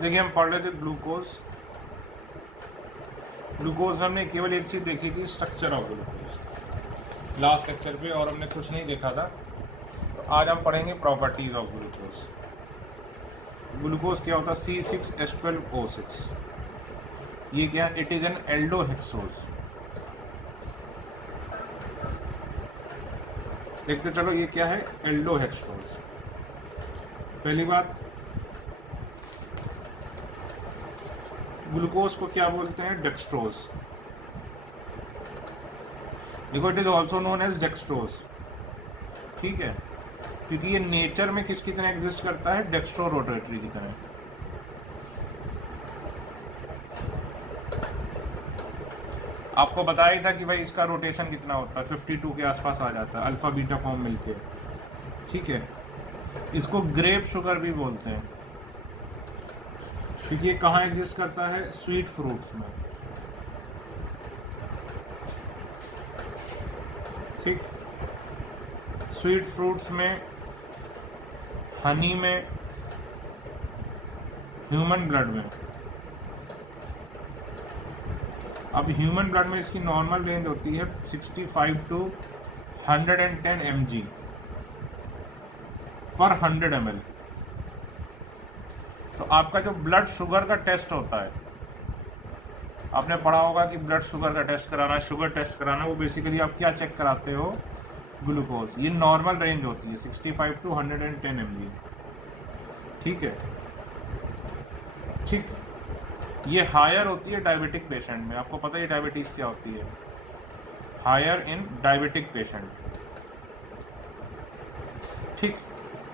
देखिए हम पढ़ रहे थे ग्लूकोज। ग्लूकोज हमने केवल एक चीज़ देखी थी, structure of glucose last lecture पे, और हमने कुछ नहीं देखा था। तो आज हम पढ़ेंगे प्रॉपर्टीज ऑफ ग्लूकोज। ग्लूकोज क्या होता है? C6H12O6। ये क्या है? It is an aldohexose. देखते चलो ये क्या है? एल्डोहेक्सोज। पहली बात, ग्लूकोज को क्या बोलते हैं? डेक्सट्रोज। देखो, it is also known as dextrose, ठीक है, क्योंकि ये नेचर में किसकी तरह एग्जिस्ट करता है? डेक्स्ट्रो रोटेटरी की तरह। आपको बताया ही था कि भाई इसका रोटेशन कितना होता है, 52 के आसपास आ जाता है, अल्फा बीटा फॉर्म मिलके, ठीक है। इसको ग्रेप शुगर भी बोलते हैं, क्योंकि ये कहाँ एग्जिस्ट करता है? स्वीट फ्रूट्स में, ठीक। स्वीट फ्रूट्स में, हनी में, ह्यूमन ब्लड में। अब ह्यूमन ब्लड में इसकी नॉर्मल रेंज होती है 65 टू 110 mg पर 100 ml। तो आपका जो ब्लड शुगर का टेस्ट होता है, आपने पढ़ा होगा कि ब्लड शुगर का टेस्ट कराना, शुगर टेस्ट कराना, वो बेसिकली आप क्या चेक कराते हो? ग्लूकोज। ये नॉर्मल रेंज होती है 65 टू 110 mg, ठीक है, ठीक। ये हायर होती है डायबिटिक पेशेंट में। आपको पता है डायबिटीज क्या होती है? हायर इन डायबिटिक पेशेंट, ठीक।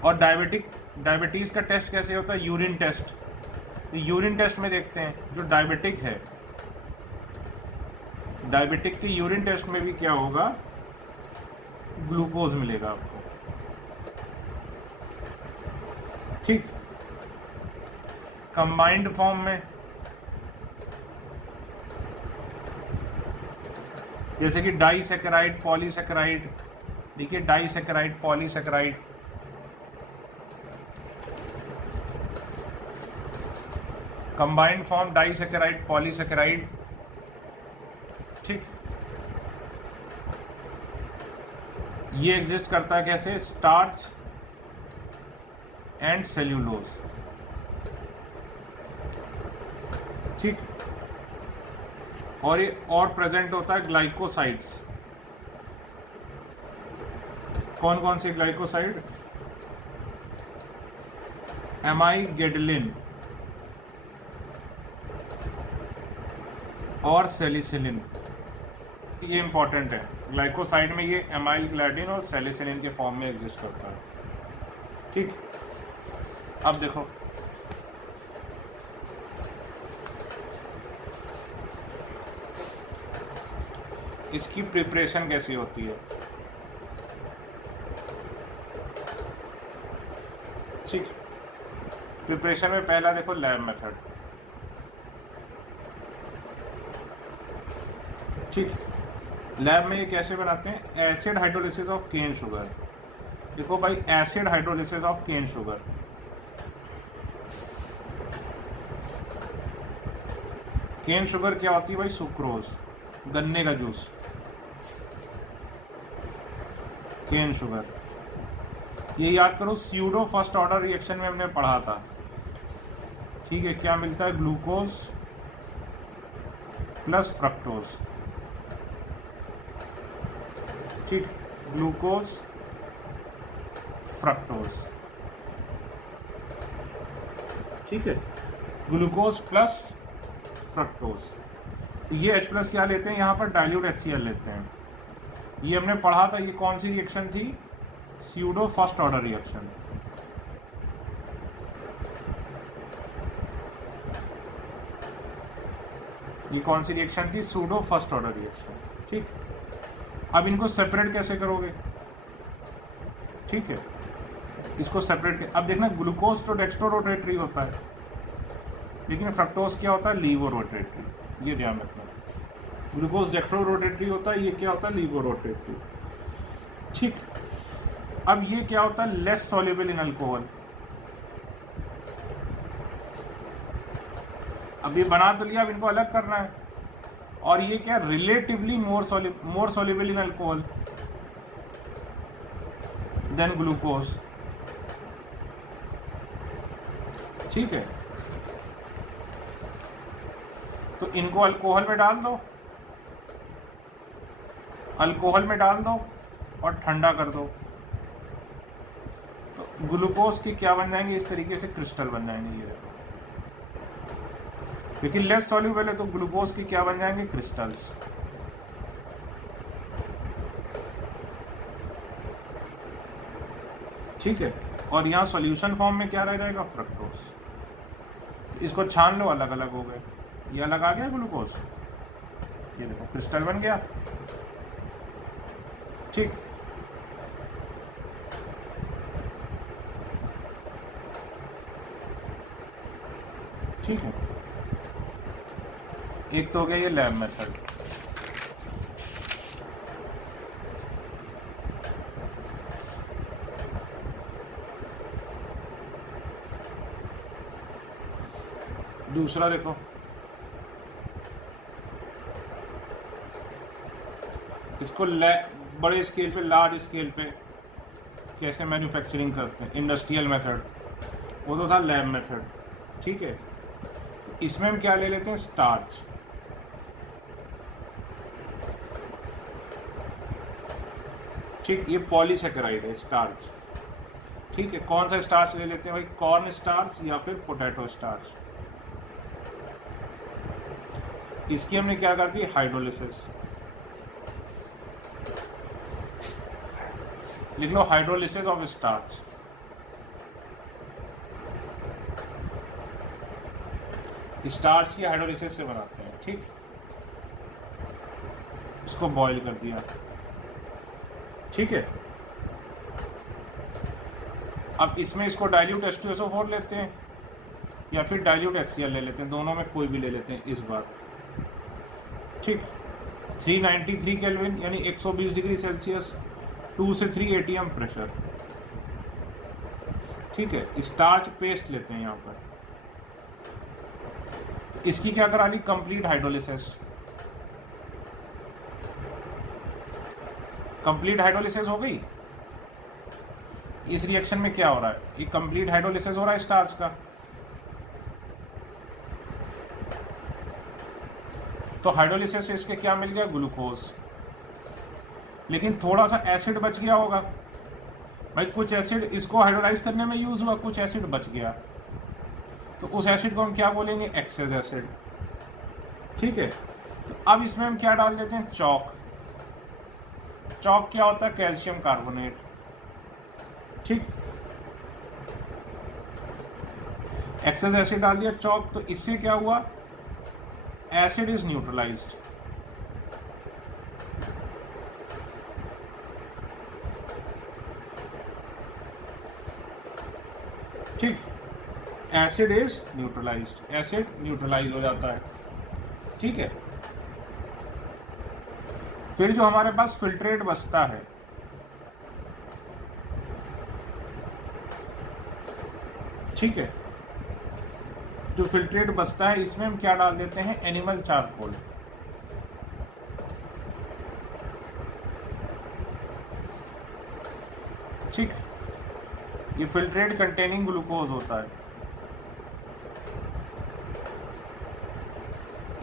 और डायबिटीज का टेस्ट कैसे होता है? Urine test. तो यूरिन टेस्ट में देखते हैं जो डायबिटिक है, डायबिटिक के यूरिन टेस्ट में भी क्या होगा? ग्लूकोज मिलेगा आपको, ठीक। कंबाइंड फॉर्म में, जैसे कि डाइसैकेराइड, पॉलीसैकेराइड। देखिए, disaccharide, polysaccharide, combined form disaccharide, polysaccharide, ठीक। ये एग्जिस्ट करता है कैसे? स्टार्च एंड सेल्यूलोज, ठीक। और ये और प्रेजेंट होता है ग्लाइकोसाइड्स। कौन कौन से ग्लाइकोसाइड? एमाइगेडलिन और सेलिसिलिन। ये इंपॉर्टेंट है, ग्लाइकोसाइड में ये एमाइग्लाइडिन और सेलिसिलिन के फॉर्म में एग्जिस्ट करता है, ठीक। अब देखो, इसकी प्रिपरेशन कैसी होती है, ठीक। प्रिपरेशन में पहला देखो लैब मेथड, ठीक। लैब में ये कैसे बनाते हैं? Acid hydrolysis of cane sugar. देखो भाई, acid hydrolysis of cane sugar, cane sugar क्या होती है भाई? सुक्रोज, गन्ने का जूस, केन शुगर। ये याद करो, स्यूडो फर्स्ट ऑर्डर रिएक्शन में हमने पढ़ा था, ठीक है। क्या मिलता है? ग्लूकोज प्लस फ्रक्टोज, ठीक। ग्लूकोज, फ्रक्टोज, ठीक है। Glucose plus fructose. ये H+ क्या लेते हैं यहाँ पर? डाइल्यूट HCl लेते हैं। ये हमने पढ़ा था, ये कौन सी रिएक्शन थी? स्यूडो फर्स्ट ऑर्डर रिएक्शन, ये कौन सी रिएक्शन थी? स्यूडो फर्स्ट ऑर्डर रिएक्शन, ठीक। अब इनको सेपरेट कैसे करोगे? ठीक है, इसको सेपरेट। अब देखना, ग्लूकोज तो डेक्स्ट्रो रोटेटरी होता है, लेकिन फ्रक्टोज क्या होता है? Laevo rotatory. ये ध्यान रखना, ग्लूकोज डेक्स्ट्रो रोटेटरी होता है, ये क्या होता है? लीवो रोटेटरी, ठीक। अब ये क्या होता है? लेस सॉल्युबल इन अल्कोहल, अब ये बना तो लिया, अब इनको अलग करना है। और ये क्या, relatively more soluble in alcohol than glucose. ठीक है, तो इनको अल्कोहल में डाल दो, अल्कोहल में डाल दो और ठंडा कर दो, तो ग्लूकोज के क्या बन जाएंगे, इस तरीके से क्रिस्टल बन जाएंगे। ये देखो, लेकिन लेस सॉल्यूबल है तो ग्लूकोज की क्या बन जाएंगे, क्रिस्टल्स। ठीक है, और यहाँ सॉल्यूशन फॉर्म में क्या रह जाएगा, फ्रक्टोज। इसको छान लो, अलग अलग हो गए, ये अलग आ गया ग्लूकोज, ये देखो क्रिस्टल बन गया। ठीक, ठीक है, एक तो हो गया ये लैब मेथड। दूसरा देखो, इसको बड़े स्केल पे, लार्ज स्केल पे कैसे मैन्युफैक्चरिंग करते हैं, इंडस्ट्रियल मेथड, वो तो था लैब मेथड। ठीक है, तो इसमें हम क्या ले लेते हैं, स्टार्च। ठीक, ये पॉलीसेकेराइड है, स्टार्च। ठीक है, कौन सा स्टार्च ले लेते हैं भाई, कॉर्न स्टार्च या फिर पोटैटो स्टार्च। इसकी हमने क्या कर दी, हाइड्रोलिसिस। लिख लो, हाइड्रोलिसिस ऑफ स्टार्च। स्टार्च की हाइड्रोलिसिस से बनाते हैं। ठीक, इसको बॉईल कर दिया। ठीक है, अब इसमें इसको डाइल्यूट H2SO4 लेते हैं या फिर डाइल्यूट HCl ले लेते हैं, दोनों में कोई भी ले लेते हैं इस बार। ठीक, 393 केल्विन यानी 120 डिग्री सेल्सियस, 2 से 3 ATM प्रेशर। ठीक है, स्टार्च पेस्ट लेते हैं यहाँ पर, इसकी क्या करा ली, कंप्लीट हाइड्रोलिसिस। कंप्लीट हाइड्रोलिसिस हो गई। इस रिएक्शन में क्या हो रहा है, ये कंप्लीट हाइड्रोलिसिस हो रहा है स्टार्च का। तो हाइड्रोलिसिस से इसके क्या मिल गया, ग्लूकोज। लेकिन थोड़ा सा एसिड बच गया होगा भाई, कुछ एसिड इसको हाइड्रोलाइज करने में यूज हुआ, कुछ एसिड बच गया, तो उस एसिड को हम क्या बोलेंगे, एक्सेस एसिड। ठीक है, तो अब इसमें हम क्या डाल देते हैं, चॉक। चॉक क्या होता है, कैल्शियम कार्बोनेट। ठीक, एक्सेस एसिड डाल दिया, चॉक, तो इससे क्या हुआ, एसिड इज न्यूट्रलाइज्ड। ठीक, acid is neutralised, acid neutralise हो जाता है। ठीक है, फिर जो हमारे पास फिल्ट्रेट बचता है, ठीक है, जो फिल्ट्रेट बचता है इसमें हम क्या डाल देते हैं, एनिमल चारकोल। ठीक, ये फिल्ट्रेट कंटेनिंग ग्लूकोज होता है,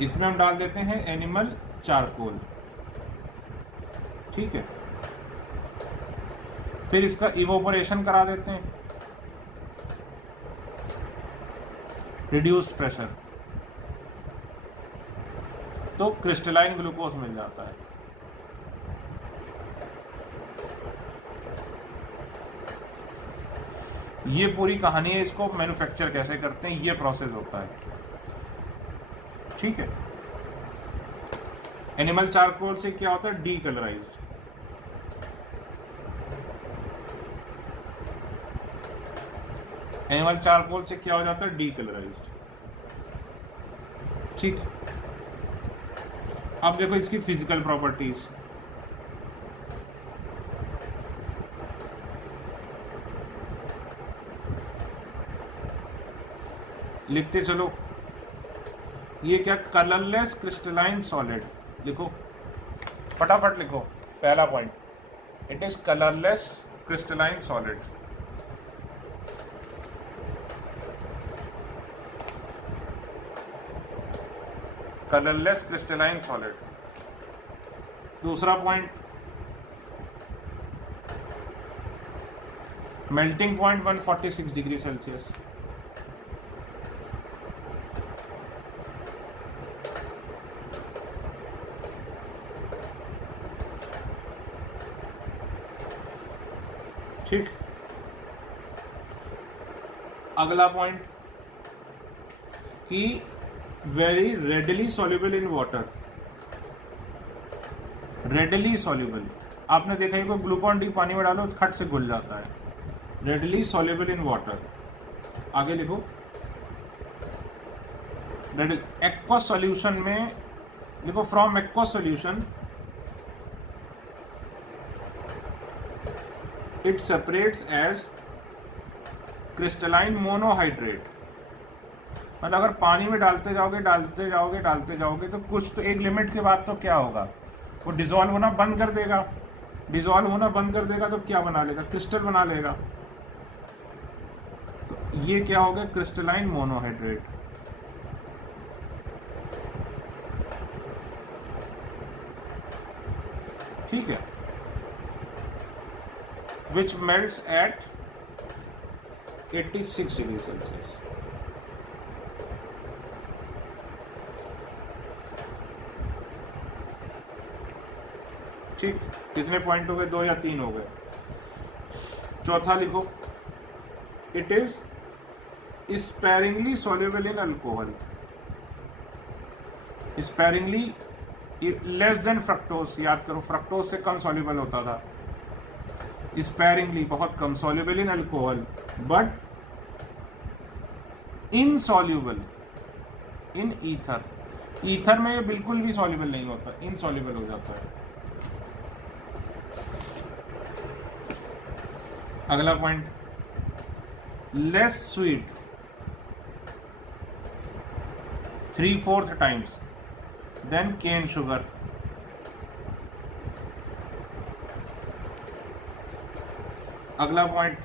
इसमें हम डाल देते हैं एनिमल चारकोल। ठीक है, फिर इसका इवोपोरेशन करा देते हैं, रिड्यूस्ड प्रेशर, तो क्रिस्टलाइन ग्लूकोज मिल जाता है। ये पूरी कहानी है, इसको मैन्युफैक्चर कैसे करते हैं, ये प्रोसेस होता है। ठीक है, एनिमल चारकोल से क्या होता है, डीकलराइज्ड। एनिमल चारकोल से क्या हो जाता है, डीकलराइज्ड। ठीक, अब देखो इसकी फिजिकल प्रॉपर्टीज। लिखते चलो, ये क्या, कलरलेस क्रिस्टलाइन सॉलिड, लिखो फटाफट लिखो पहला point, it is colourless crystalline solid. Colourless crystalline solid. दूसरा point, melting point 146 degree Celsius. ठीक, अगला पॉइंट कि very readily soluble in water. Readily soluble, आपने देखा है कोई ग्लूकॉन डी पानी में डालो तो खट से घुल जाता है। Readily soluble in water. आगे लिखो, एक्वस सॉल्यूशन में लिखो, from aqueous solution it separates as crystalline monohydrate. मतलब अगर पानी में डालते जाओगे तो कुछ तो एक लिमिट के बाद तो क्या होगा, वो डिसॉल्व होना बंद कर देगा। डिसॉल्व होना बंद कर देगा तो क्या बना लेगा, क्रिस्टल बना लेगा। तो ये क्या हो गया, क्रिस्टलाइन मोनोहाइड्रेट। ठीक है, which melts at 86 degree Celsius. ठीक, कितने पॉइंट हो गए, 2 या 3 हो गए। चौथा लिखो, it is sparingly soluble in alcohol. Sparingly less than fructose, याद करो फ्रक्टोज से कम सॉल्युबल होता था। स्पेरिंगली बहुत कम, soluble in alcohol but insoluble in ether. Ether में ये बिल्कुल भी सॉल्युबल नहीं होता, इनसॉल्युबल हो जाता है। अगला point, less sweet 3/4 times than cane sugar. अगला पॉइंट,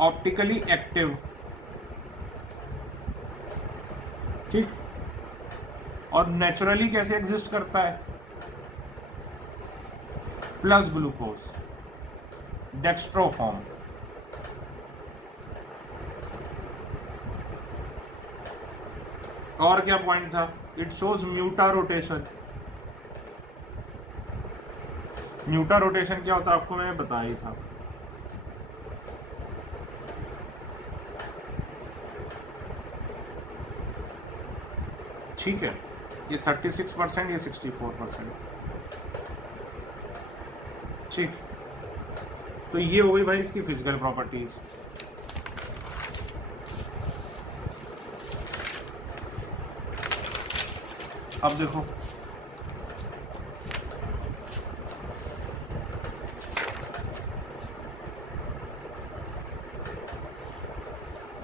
ऑप्टिकली एक्टिव। ठीक, और नेचुरली कैसे एग्जिस्ट करता है, प्लस ग्लूकोज, डेक्स्ट्रोफॉर्म। और क्या पॉइंट था, इट शोज म्यूटा रोटेशन। म्यूटा रोटेशन क्या होता है आपको मैंने बताया ही था। ठीक है, ये 36%, ये 64%। ठीक, तो ये हो गई भाई इसकी फिजिकल प्रॉपर्टीज। अब देखो,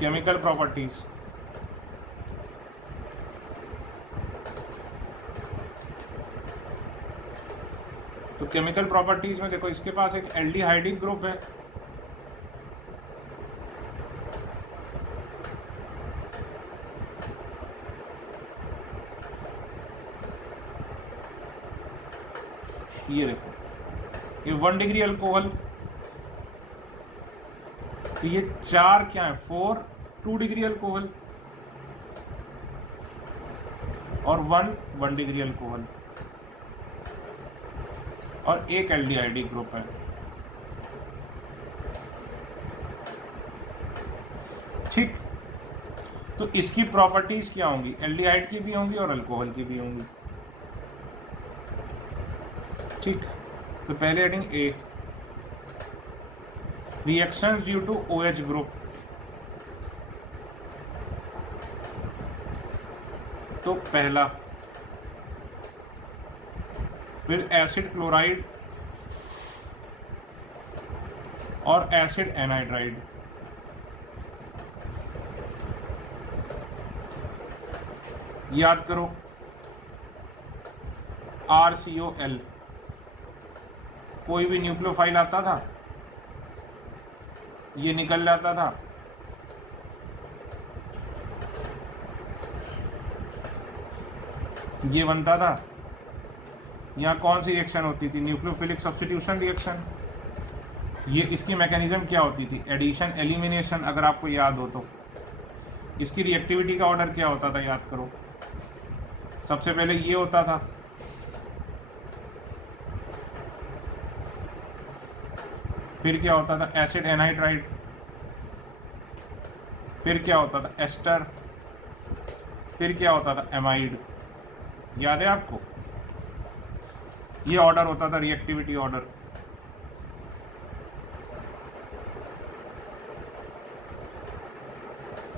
केमिकल प्रॉपर्टीज। तो केमिकल प्रॉपर्टीज में देखो, इसके पास एक एल्डिहाइडिक ग्रुप है, ये देखो, ये 1 डिग्री अल्कोहल, तो ये 4 क्या है, 4 2 डिग्री अल्कोहल, और 1 डिग्री अल्कोहल, और एक एल्डिहाइडिक ग्रुप है। ठीक, तो इसकी प्रॉपर्टीज क्या होंगी, एल्डिहाइड की भी होंगी और अल्कोहल की भी होंगी। ठीक, तो पहले heading A, reactions due to OH group. तो पहला, फिर एसिड क्लोराइड और एसिड एनाइड्राइड। याद करो RCOL, कोई भी न्यूक्लियोफाइल आता था, ये निकल जाता था, ये बनता था। यहाँ कौन सी रिएक्शन होती थी? Nucleophilic substitution reaction. ये इसकी मैकेनिज्म क्या होती थी? एडिशन एलिमिनेशन, अगर आपको याद हो तो। इसकी रिएक्टिविटी का ऑर्डर क्या होता था? याद करो, सबसे पहले ये होता था, फिर क्या होता था? एसिड एनहाइड्राइड, फिर क्या होता था? एस्टर, फिर क्या होता था? एमाइड। याद है आपको? ये ऑर्डर होता था रिएक्टिविटी ऑर्डर।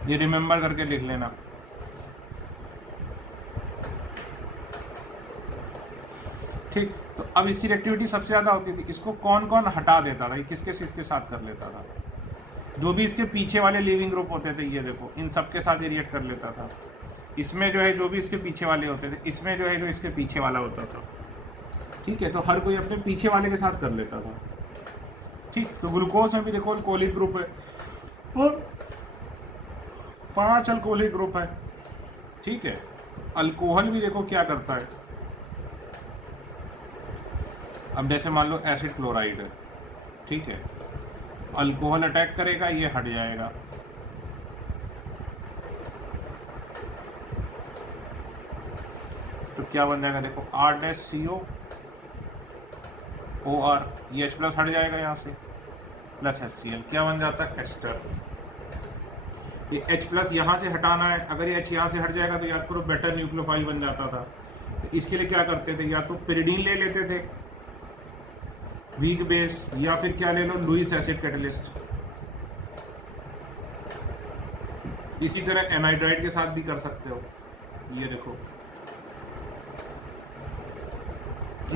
ये रिमेंबर करके लिख लेना। ठीक, तो अब इसकी रिएक्टिविटी सबसे ज्यादा होती थी। इसको कौन कौन हटा देता था? किसके किसके साथ कर लेता था? जो भी इसके पीछे वाले लिविंग ग्रुप होते थे, ये देखो, इन सब के साथ ये रिएक्ट कर लेता था। इसमें जो है जो भी इसके पीछे वाले होते थे, इसमें जो है जो इसके पीछे वाला होता था। ठीक है, तो हर कोई अपने पीछे वाले के साथ कर लेता था। ठीक, तो ग्लूकोज में भी देखो अल्कोहलिक ग्रुप है और 5 अल्कोहलिक ग्रुप है। ठीक है, अल्कोहल भी देखो क्या करता है। अब जैसे मान लो एसिड क्लोराइड है, ठीक है, अल्कोहल अटैक करेगा, ये हट जाएगा। तो क्या बन जाएगा? देखो R-CO OR, ये H प्लस हट जाएगा यहाँ से, प्लस HCl, क्या बन जाता है? एस्टर। ये H प्लस यहाँ से हटाना है, अगर ये H यहाँ से हट जाएगा तो याद करो बेटर न्यूक्लियोफाइल बन जाता था। तो इसके लिए क्या करते थे? या तो पिरिडीन ले लेते थे वीक बेस, या फिर क्या ले लो? Lewis acid catalyst. इसी तरह एनाइड्राइड के साथ भी कर सकते हो। ये देखो,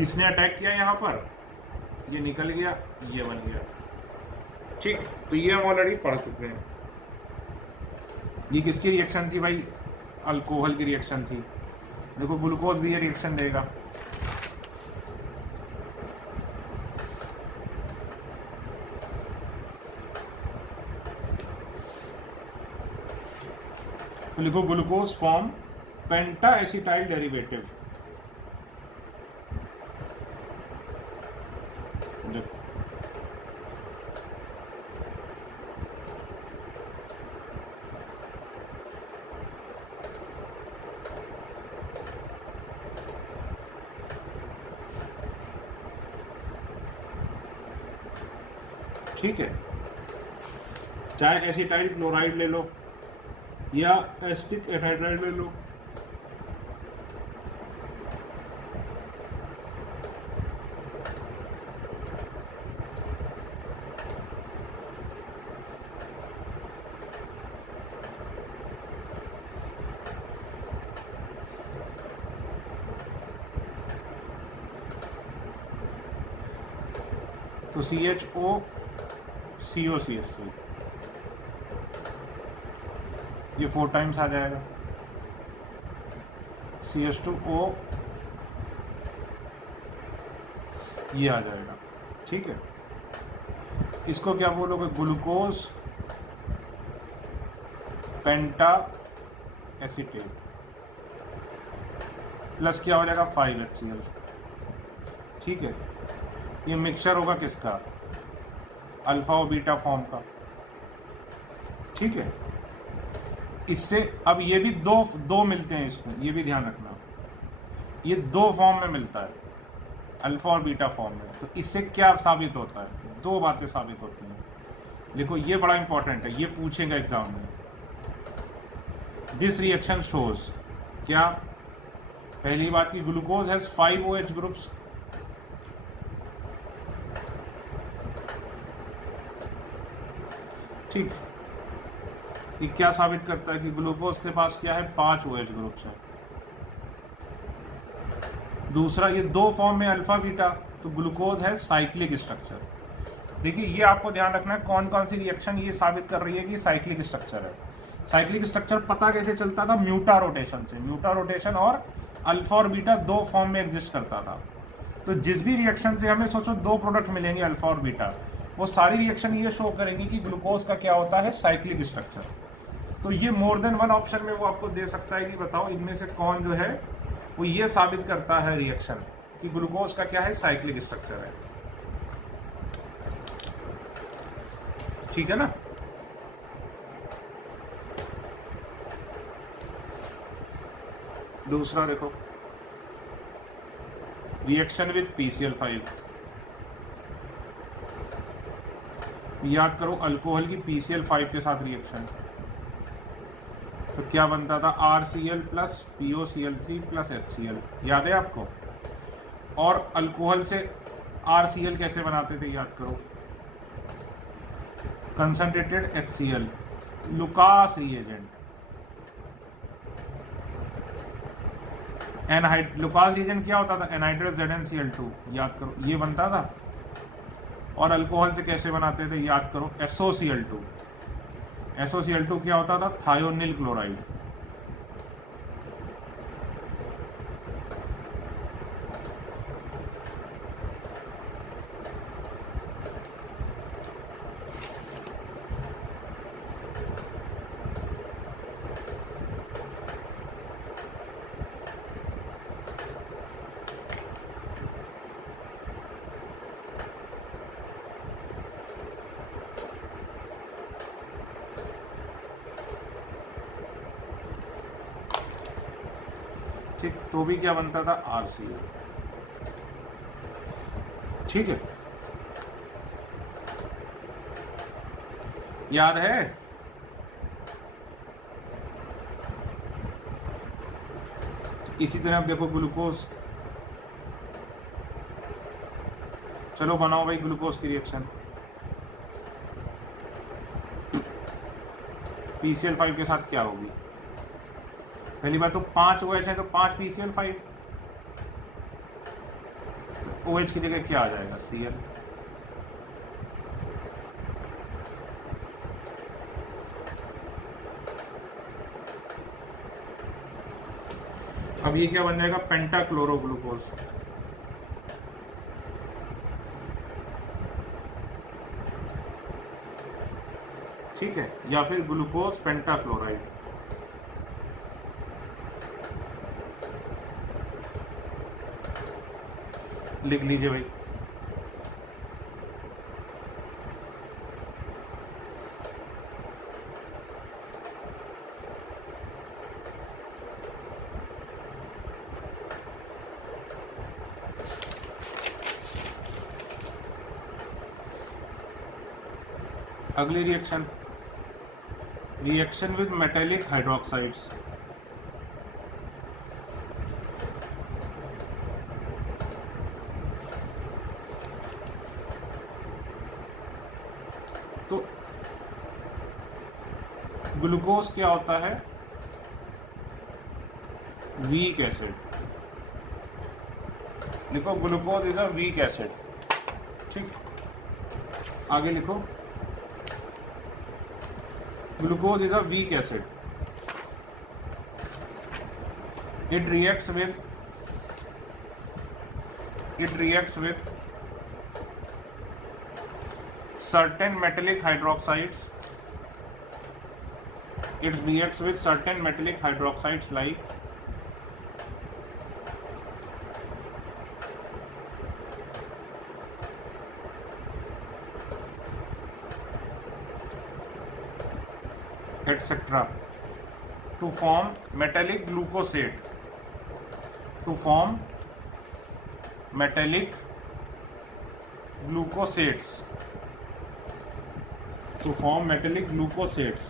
इसने अटैक किया यहाँ पर, ये निकल गया, ये बन गया। ठीक, तो ये हम ऑलरेडी पढ़ चुके हैं। ये किसकी रिएक्शन थी भाई? अल्कोहल की रिएक्शन थी। देखो ग्लूकोज भी ये रिएक्शन देगा। तो लिखो ग्लूकोज फॉर्म पेंटा एसिटाइल डेरिवेटिव। देखो ठीक है, चाहे एसिटाइल क्लोराइड ले लो या एसिटिक एनहाइड्राइड ले लो, तो CHO COCH3, ये 4 टाइम्स आ जाएगा। CH2O ये आ जाएगा। ठीक है, इसको क्या बोलोगे? ग्लूकोज पेंटा एसिटेट, प्लस क्या हो जाएगा? 5HCl। ठीक है, ये मिक्सचर होगा किसका? अल्फा और बीटा फॉर्म का। ठीक है, इससे अब ये भी दो मिलते हैं इसमें, ये भी ध्यान रखना, ये 2 फॉर्म में मिलता है, अल्फा और बीटा फॉर्म में। तो इससे क्या साबित होता है? 2 बातें साबित होती हैं। देखो ये बड़ा इंपॉर्टेंट है, ये पूछेगा एग्जाम में। दिस रिएक्शन शोज, क्या? पहली बात की ग्लूकोज हैज 5 OH ग्रुप्स। ठीक, ये क्या साबित करता है? कि ग्लूकोज के पास क्या है? 5 OH ग्रुप्स है। दूसरा, ये 2 फॉर्म में अल्फा बीटा, तो ग्लूकोज है साइक्लिक स्ट्रक्चर। देखिए ये आपको ध्यान रखना है, कौन कौन सी रिएक्शन ये साबित कर रही है कि साइक्लिक स्ट्रक्चर है। साइक्लिक स्ट्रक्चर पता कैसे चलता था? म्यूटा रोटेशन से। म्यूटा रोटेशन और अल्फा और बीटा दो फॉर्म में एग्जिस्ट करता था। तो जिस भी रिएक्शन से हमें सोचो दो प्रोडक्ट मिलेंगे अल्फा और बीटा, वो सारी रिएक्शन ये शो करेंगी कि ग्लूकोज का क्या होता है? Cyclic structure. तो ये मोर देन वन ऑप्शन में वो आपको दे सकता है कि बताओ इनमें से कौन जो है वो ये साबित करता है रिएक्शन कि ग्लूकोज का क्या है? साइक्लिक स्ट्रक्चर है। ठीक है ना? दूसरा देखो, रिएक्शन विद PCl5। याद करो अल्कोहल की PCl5 के साथ रिएक्शन, तो क्या बनता था? RCl plus POCl3 plus HCl। याद है आपको? और अल्कोहल से RCl कैसे बनाते थे? याद करो, concentrated HCl, Lucas reagent. Lucas reagent क्या होता था? Anhydrous ZnCl2। याद करो, ये बनता था। और अल्कोहल से कैसे बनाते थे? याद करो, SOCl2। SOCl2 क्या होता था? Thionyl chloride. ठीक, तो भी क्या बनता था? RCl। ठीक है, याद है? इसी तरह आप देखो ग्लूकोज। चलो बनाओ भाई ग्लूकोज की रिएक्शन PCl5 के साथ क्या होगी? पहली बार तो 5 OH है तो 5 PCl5, OH की जगह क्या आ जाएगा? Cl। अब ये क्या बन जाएगा? पेंटाक्लोरोग्लूकोज। ठीक है, या फिर ग्लूकोज पेंटाक्लोराइड। लिख लीजिए भाई। अगली reaction, reaction with metallic hydroxides. तो ग्लूकोज क्या होता है? Weak acid. लिखो glucose is a weak acid. ठीक, आगे लिखो glucose is a weak acid. It reacts with certain metallic hydroxides. It reacts with certain metallic hydroxides like etc. to form metallic glucosate. To form metallic glucosates. To form metallic glucosates.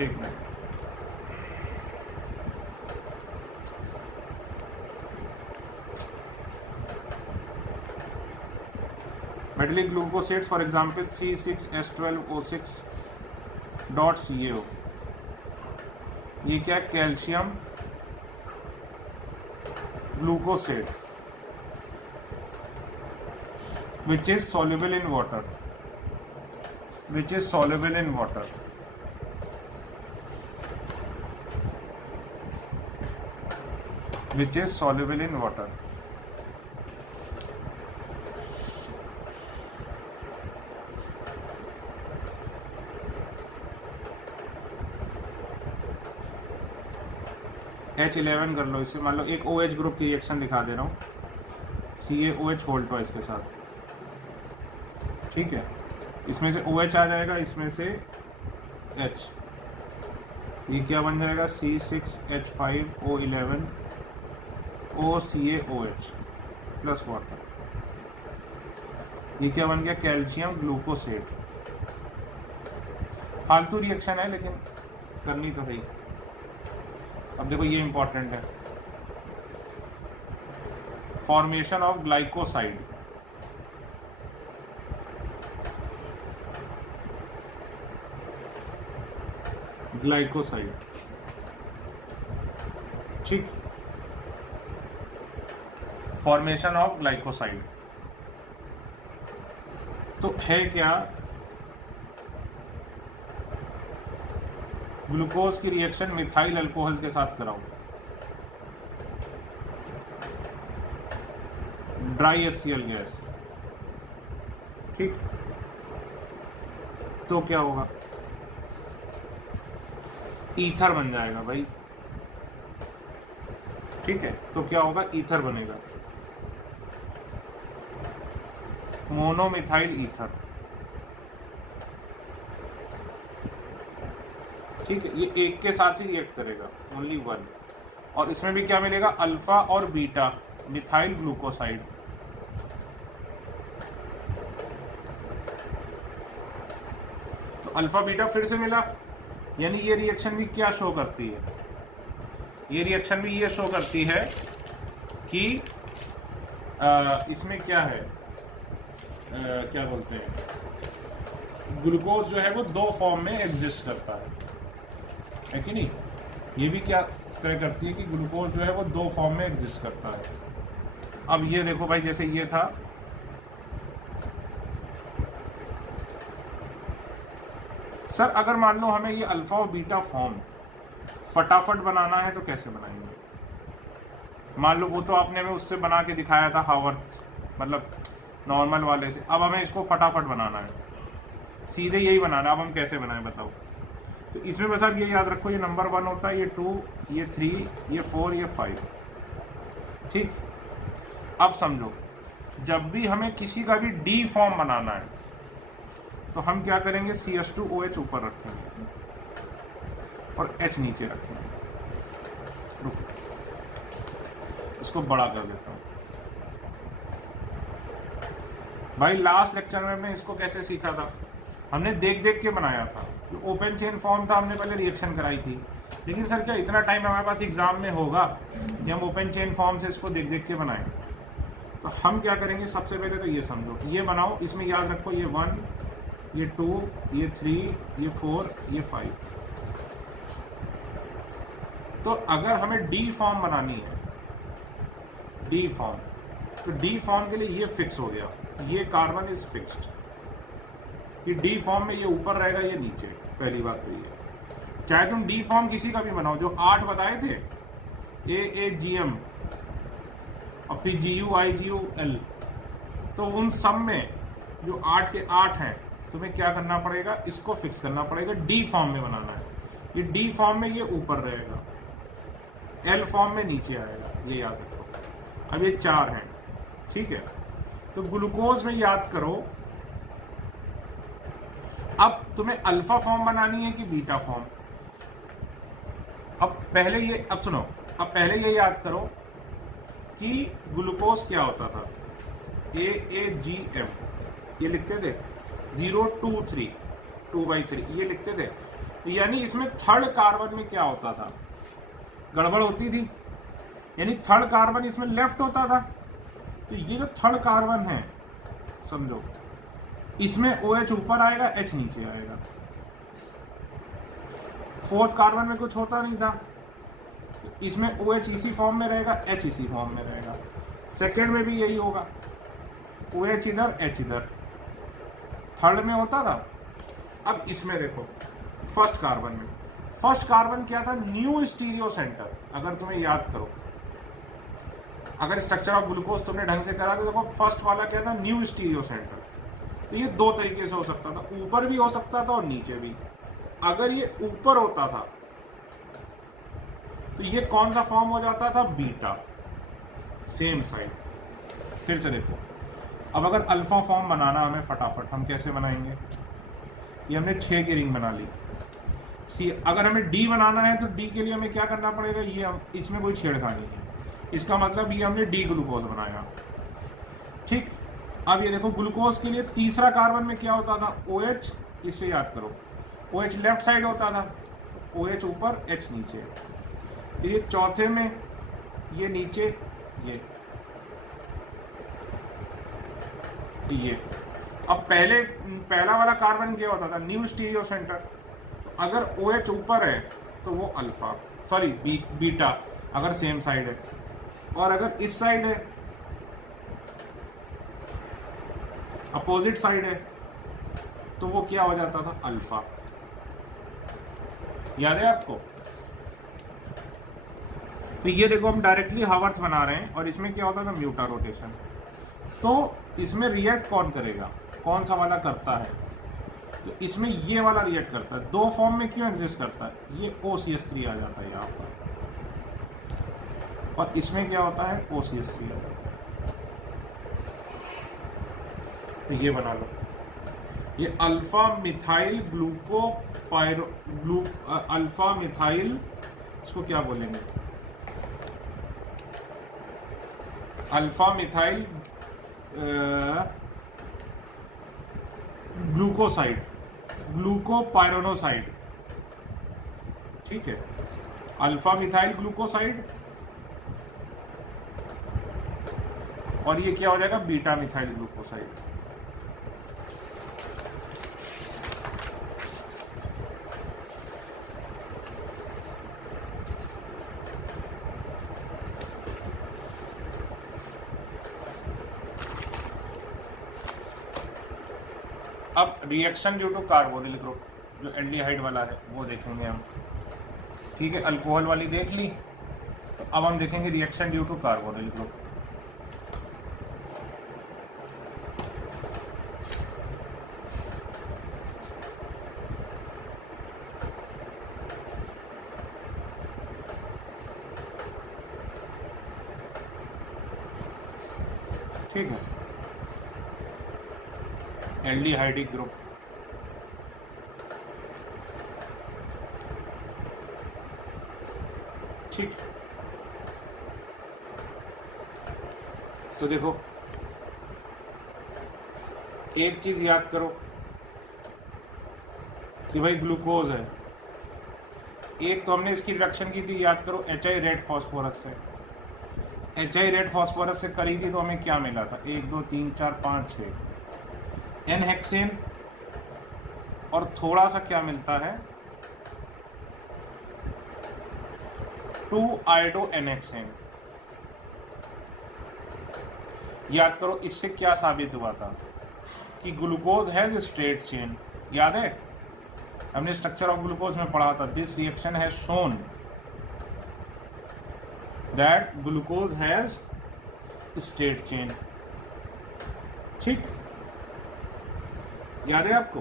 एक minute, metallic glucosates for example C6H12O6.CaO। ये क्या? Calcium ग्लूकोसेट। which is soluble in water, which is soluble in water. Which is soluble in water. H11 कर लो इसे, मान लो एक OH group की reaction दिखा दे रहा हूँ, CaOH होल्ड पर इसके साथ, ठीक है। इसमें से OH आ जाएगा, इसमें से H, ये क्या बन जाएगा C6H5O11 OCaOH प्लस वाटर। ये क्या बन गया, कैल्शियम ग्लूकोसेट। फालतू रिएक्शन है लेकिन करनी तो है। अब देखो ये इंपॉर्टेंट है, फॉर्मेशन ऑफ ग्लाइकोसाइड। ग्लाइकोसाइड, ठीक, फॉर्मेशन ऑफ ग्लाइकोसाइड। तो है क्या, ग्लूकोज की रिएक्शन मिथाइल अल्कोहल के साथ कराओ, ड्राई HCl गैस, ठीक, तो क्या होगा, ईथर बन जाएगा भाई, ठीक है। तो क्या होगा, ईथर बनेगा, मोनोमिथाइल ईथर, ठीक है। ये एक के साथ ही रिएक्ट करेगा, ओनली वन। और इसमें भी क्या मिलेगा, अल्फा और बीटा मिथाइल ग्लूकोसाइड। तो अल्फा बीटा फिर से मिला, यानी ये रिएक्शन भी क्या शो करती है, ये रिएक्शन भी ये शो करती है कि इसमें क्या है, क्या बोलते हैं, ग्लूकोज जो है वो दो फॉर्म में एग्जिस्ट करता है कि नहीं। ये भी क्या तय करती है कि ग्लूकोज जो है वो दो फॉर्म में एग्जिस्ट करता है। अब ये देखो भाई, जैसे ये था, सर अगर मान लो हमें ये अल्फा और बीटा फॉर्म फटाफट बनाना है तो कैसे बनाएंगे। मान लो वो तो आपने हमें उससे बना के दिखाया था, हावर्थ, मतलब नॉर्मल वाले से। अब हमें इसको फटाफट बनाना है, सीधे यही बनाना है। अब हम कैसे बनाएं बताओ। तो इसमें बस आप ये याद रखो, ये नंबर 1 होता है, ये 2, ये 3, ये 4, ये 5, ठीक। अब समझो, जब भी हमें किसी का भी डी फॉर्म बनाना है तो हम क्या करेंगे, CH2OH ऊपर रखेंगे और H नीचे रखेंगे। रुको, इसको बड़ा कर देता हूँ भाई। लास्ट लेक्चर में हमने इसको कैसे सीखा था, हमने देख देख के बनाया था। जो ओपन चेन फॉर्म था हमने पहले रिएक्शन कराई थी, लेकिन सर क्या इतना टाइम हमारे पास एग्जाम में होगा कि हम ओपन चेन फॉर्म से इसको देख देख के बनाएं। तो हम क्या करेंगे, सबसे पहले तो ये समझो, ये बनाओ, इसमें याद रखो ये 1, ये 2, ये 3, ये 4, ये 5। तो अगर हमें डी फॉर्म बनानी है, डी फॉर्म, तो डी फॉर्म के लिए ये फिक्स हो गया, ये कार्बन इज फिक्स्ड कि डी फॉर्म में ये ऊपर रहेगा, ये नीचे। पहली बात तो ये, चाहे तुम डी फॉर्म किसी का भी बनाओ, जो 8 बताए थे, AAGM और फिर GUIGUL, तो उन सब में जो 8 के 8 हैं, तुम्हें क्या करना पड़ेगा, इसको फिक्स करना पड़ेगा, डी फॉर्म में बनाना है। ये डी फॉर्म में ये ऊपर रहेगा, L फॉर्म में नीचे आएगा, ये याद रखो। अब ये 4 हैं, ठीक है। तो ग्लूकोज में याद करो, अब तुम्हें अल्फा फॉर्म बनानी है कि बीटा फॉर्म। अब पहले ये, अब सुनो, अब पहले ये याद करो कि ग्लूकोज क्या होता था, AAGM, ये लिखते थे 023, 2/3, ये लिखते थे। तो यानी इसमें थर्ड कार्बन में क्या होता था, गड़बड़ होती थी, यानी थर्ड कार्बन इसमें लेफ्ट होता था। तो ये जो थर्ड कार्बन है, समझो, इसमें OH ऊपर आएगा, H नीचे आएगा। फोर्थ कार्बन में कुछ होता नहीं था, इसमें OH इसी फॉर्म में रहेगा, H इसी फॉर्म में रहेगा। सेकेंड में भी यही होगा, OH इधर, H इधर, थर्ड में होता था। अब इसमें देखो फर्स्ट कार्बन में, फर्स्ट कार्बन क्या था, न्यू स्टीरियो सेंटर। अगर तुम्हें याद करो, अगर स्ट्रक्चर ऑफ ग्लूकोज तुमने ढंग से करा तो देखो फर्स्ट वाला क्या था, न्यू स्टीरियो सेंटर। तो ये दो तरीके से हो सकता था, ऊपर भी हो सकता था और नीचे भी। अगर ये ऊपर होता था तो ये कौन सा फॉर्म हो जाता था, बीटा, सेम साइड। फिर से देखो, अब अगर अल्फा फॉर्म बनाना हमें फटाफट, हम कैसे बनाएंगे, ये हमने 6 की रिंग बना ली। सी अगर हमें डी बनाना है तो डी के लिए हमें क्या करना पड़ेगा, ये हम इसमें कोई छेड़खानी है, इसका मतलब ये हमने डी ग्लूकोज बनाया। ठीक, अब ये देखो ग्लूकोज के लिए तीसरा कार्बन में क्या होता था, OH, इससे याद करो, OH लेफ्ट साइड होता था, OH ऊपर, H नीचे। फिर ये चौथे में ये नीचे, ये अब पहला वाला कार्बन क्या होता था, न्यू स्टीरियो सेंटर। अगर OH ऊपर है तो वो अल्फा, सॉरी बीटा, अगर सेम साइड है, और अगर इस साइड है, अपोजिट साइड है, तो वो क्या हो जाता था, अल्फा। याद है आपको? तो ये देखो हम डायरेक्टली हावर्थ बना रहे हैं और इसमें क्या होता था, म्यूटा रोटेशन। तो इसमें रिएक्ट कौन करेगा, कौन सा वाला करता है, तो इसमें ये वाला रिएक्ट करता है। दो फॉर्म में क्यों एग्जिस्ट करता है, ये OCH3 आ जाता है यहाँ पर, और इसमें क्या होता है, OCH3 आ जाता है। तो ये बना लो, ये अल्फा मिथाइल अल्फा मिथाइल, इसको क्या बोलेंगे, अल्फा मिथाइल ग्लूकोसाइड, ग्लूकोपाइरोनोसाइड। ठीक है, अल्फा मिथाइल ग्लूकोसाइड, और ये क्या हो जाएगा, बीटा मिथाइल ग्लूकोसाइड। अब reaction due to carbonyl group, जो एल्डिहाइड वाला है वो देखेंगे हम। ठीक है, अल्कोहल वाली देख ली, तो अब हम देखेंगे reaction due to carbonyl group. ठीक है, एल्डिहाइडिक ग्रुप, ठीक। तो देखो एक चीज याद करो कि भाई ग्लूकोज है, एक तो हमने इसकी रिडक्शन की थी, याद करो, HI रेड फॉस्फोरस से। HI रेड फॉस्फोरस से करी थी तो हमें क्या मिला था, 1 2 3 4 5 6 N हेक्सेन, और थोड़ा सा क्या मिलता है, 2 आयोडो N हेक्सेन। याद करो इससे क्या साबित हुआ था कि ग्लूकोज हैज स्ट्रेट चेन। याद है, हमने स्ट्रक्चर ऑफ ग्लूकोज में पढ़ा था, this reaction has shown that glucose has straight chain. ठीक, याद है आपको?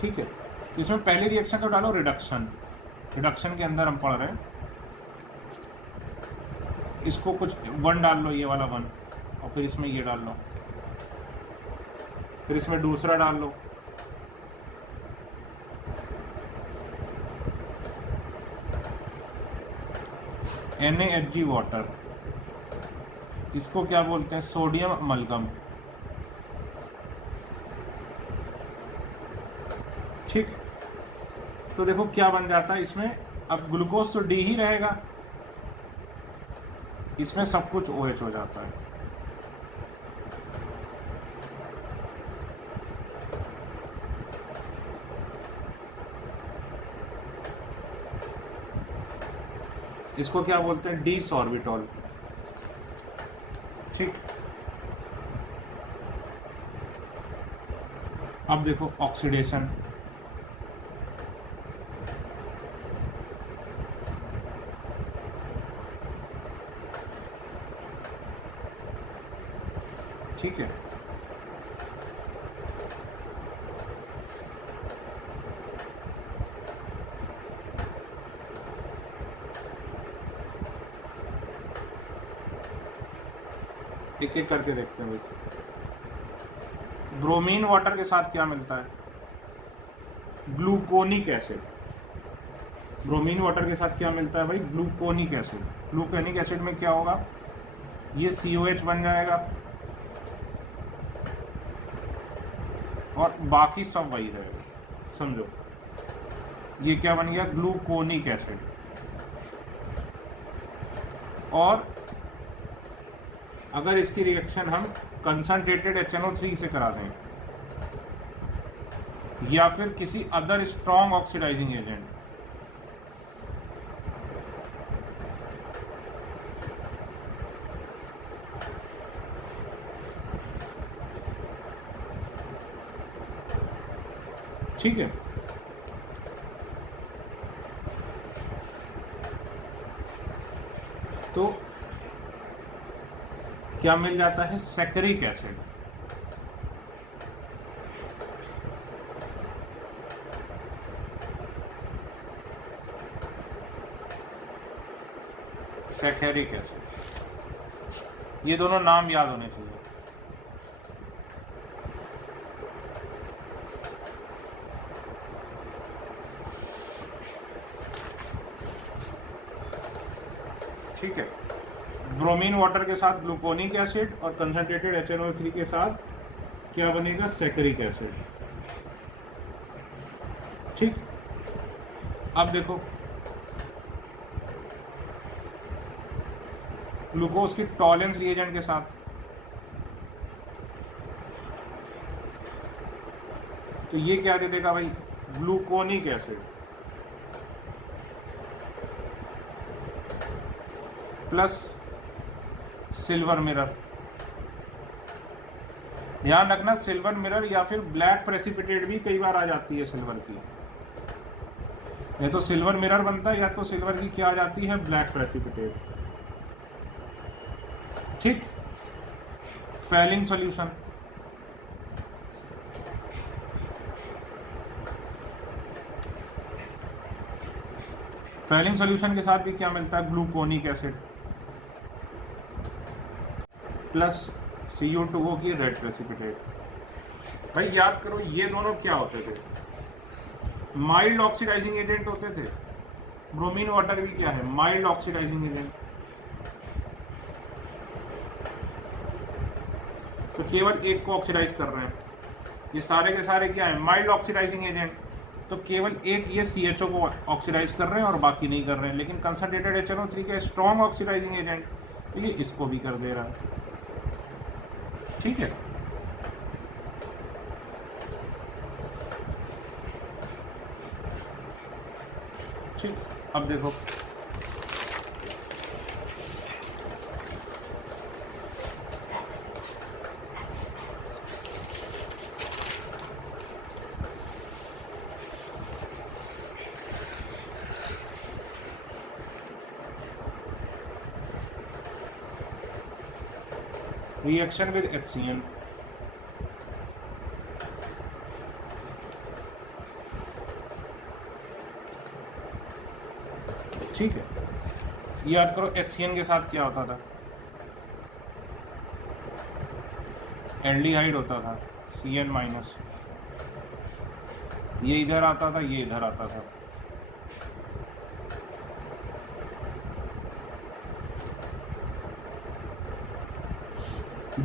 ठीक है, इसमें पहले रिएक्शन तो डालो रिडक्शन, रिडक्शन के अंदर हम पढ़ रहे हैं, इसको कुछ 1 डाल लो, ये वाला 1, और फिर इसमें ये डाल लो, फिर इसमें दूसरा डाल लो, NaHg वाटर, इसको क्या बोलते हैं, सोडियम अमलगम। ठीक, तो देखो क्या बन जाता है इसमें, अब ग्लूकोज तो D ही रहेगा, इसमें सब कुछ OH हो जाता है। इसको क्या बोलते हैं, डी सॉर्बिटॉल। अब देखो ऑक्सीडेशन, ठीक है। एक एक करके देखते हैं भाई। ब्रोमीन वाटर के साथ क्या मिलता है? Gluconic acid. ब्रोमीन वाटर के साथ क्या मिलता है भाई? Gluconic acid. ग्लूकोनिक एसिड में क्या होगा? ये COH बन जाएगा और बाकी सब वही रहेगा, समझो। ये क्या बन गया? Gluconic acid. और अगर इसकी रिएक्शन हम कंसंट्रेटेड HNO3 से करा दें या फिर किसी अदर स्ट्रॉन्ग ऑक्सीडाइजिंग एजेंट, ठीक है, तो क्या मिल जाता है? सैकरिक एसिड। सैकरिक एसिड, ये दोनों नाम याद होने चाहिए। ठीक है, ब्रोमीन वाटर के साथ ग्लूकोनिक एसिड और कंसंट्रेटेड HNO3 के साथ क्या बनेगा? सैकरिक एसिड। ठीक, अब देखो ग्लूकोज की टॉलेंस रिएजेंट के साथ, तो ये क्या दे देगा भाई? Gluconic acid plus silver mirror. ध्यान रखना, सिल्वर मिरर या फिर ब्लैक प्रेसिपिटेट भी कई बार आ जाती है सिल्वर की। या तो सिल्वर मिरर बनता है या तो सिल्वर की क्या आ जाती है? Black precipitate. ठीक, फैलिंग सॉल्यूशन, फैलिंग सॉल्यूशन के साथ भी क्या मिलता है? ग्लूकोनिक एसिड प्लस CO2O की रेड प्रेसिपिटेट। भाई याद करो, ये दोनों क्या होते थे? माइल्ड ऑक्सीडाइजिंग एजेंट होते थे। ब्रोमीन वाटर भी क्या है? Mild oxidising agent. तो केवल एक को ऑक्सीडाइज कर रहे हैं, ये सारे के सारे क्या है? Mild oxidising agent. तो केवल एक ये CHO को ऑक्सीडाइज कर रहे हैं और बाकी नहीं कर रहे हैं। लेकिन कंसंट्रेटेड HNO3 के स्ट्रॉन्ग ऑक्सीडाइजिंग एजेंट, तो ये इसको भी कर दे रहा है। ठीक है, ठीक, अब देखो रिएक्शन विद HCl। ठीक है, याद करो HCl के साथ क्या होता था? एल्डिहाइड होता था, Cl-। ये इधर आता था, ये इधर आता था।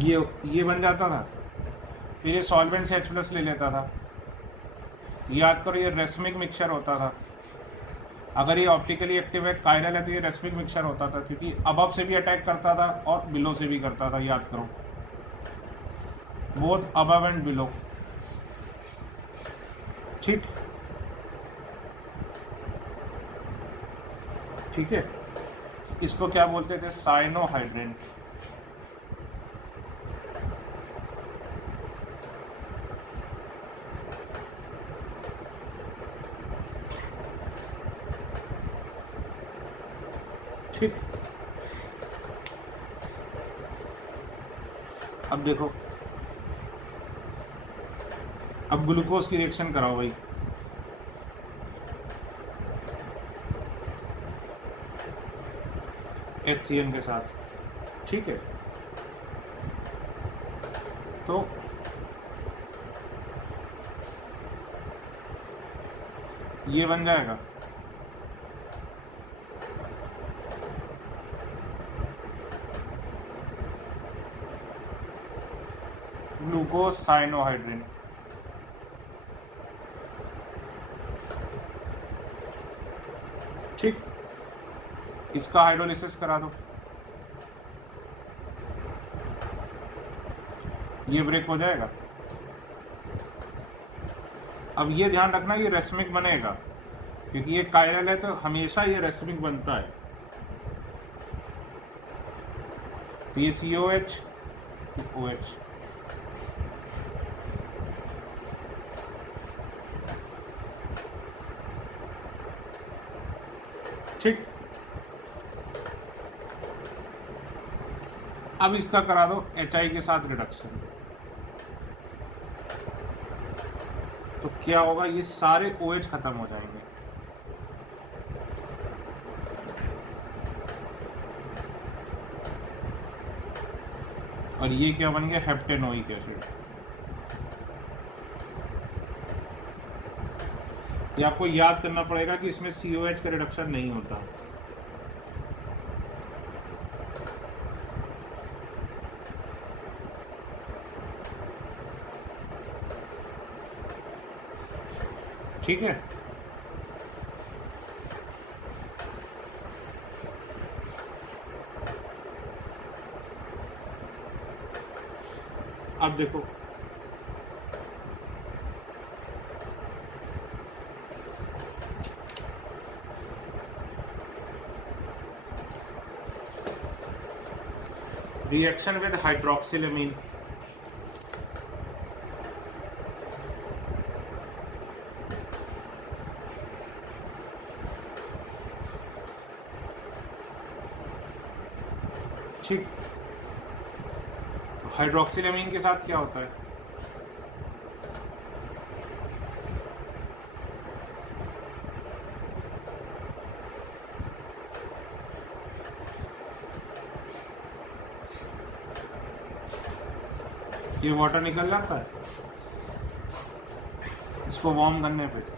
ये बन जाता था, फिर ये सॉल्वेंट से H+ ले लेता था। याद करो, ये रेसमिक मिक्सचर होता था। अगर ये ऑप्टिकली एक्टिव है, कायरल है, तो ये रेसमिक मिक्सचर होता था, क्योंकि अबव से भी अटैक करता था और बिलो से भी करता था। याद करो, बोथ अबव एंड बिलो। ठीक, ठीक है, इसको क्या बोलते थे? साइनोहाइड्रेट। ठीक, अब देखो, अब ग्लूकोज की रिएक्शन कराओ भाई। HCN के साथ, ठीक है। तो ये बन जाएगा ग्लूकोज साइनोहाइड्रिन, ठीक। इसका हाइड्रोलिसिस करा दो, ये ब्रेक हो जाएगा। अब ये ध्यान रखना ये रेसमिक बनेगा, क्योंकि ये कायरल है तो हमेशा ये रेसमिक बनता है। तो ये COH OH, ठीक। अब इसका करा दो HI के साथ रिडक्शन, तो क्या होगा, ये सारे OH खत्म हो जाएंगे। और ये क्या बन गया, हेप्टेनोइक एसिड। ये आपको याद करना पड़ेगा कि इसमें COH का रिडक्शन नहीं होता। ठीक है, अब देखो, रिएक्शन विद हाइड्रोक्सिलेमीन, ठीक। हाइड्रोक्सिलेमीन के साथ क्या होता है, ये वाटर निकल जाता है इसको वार्म करने पे।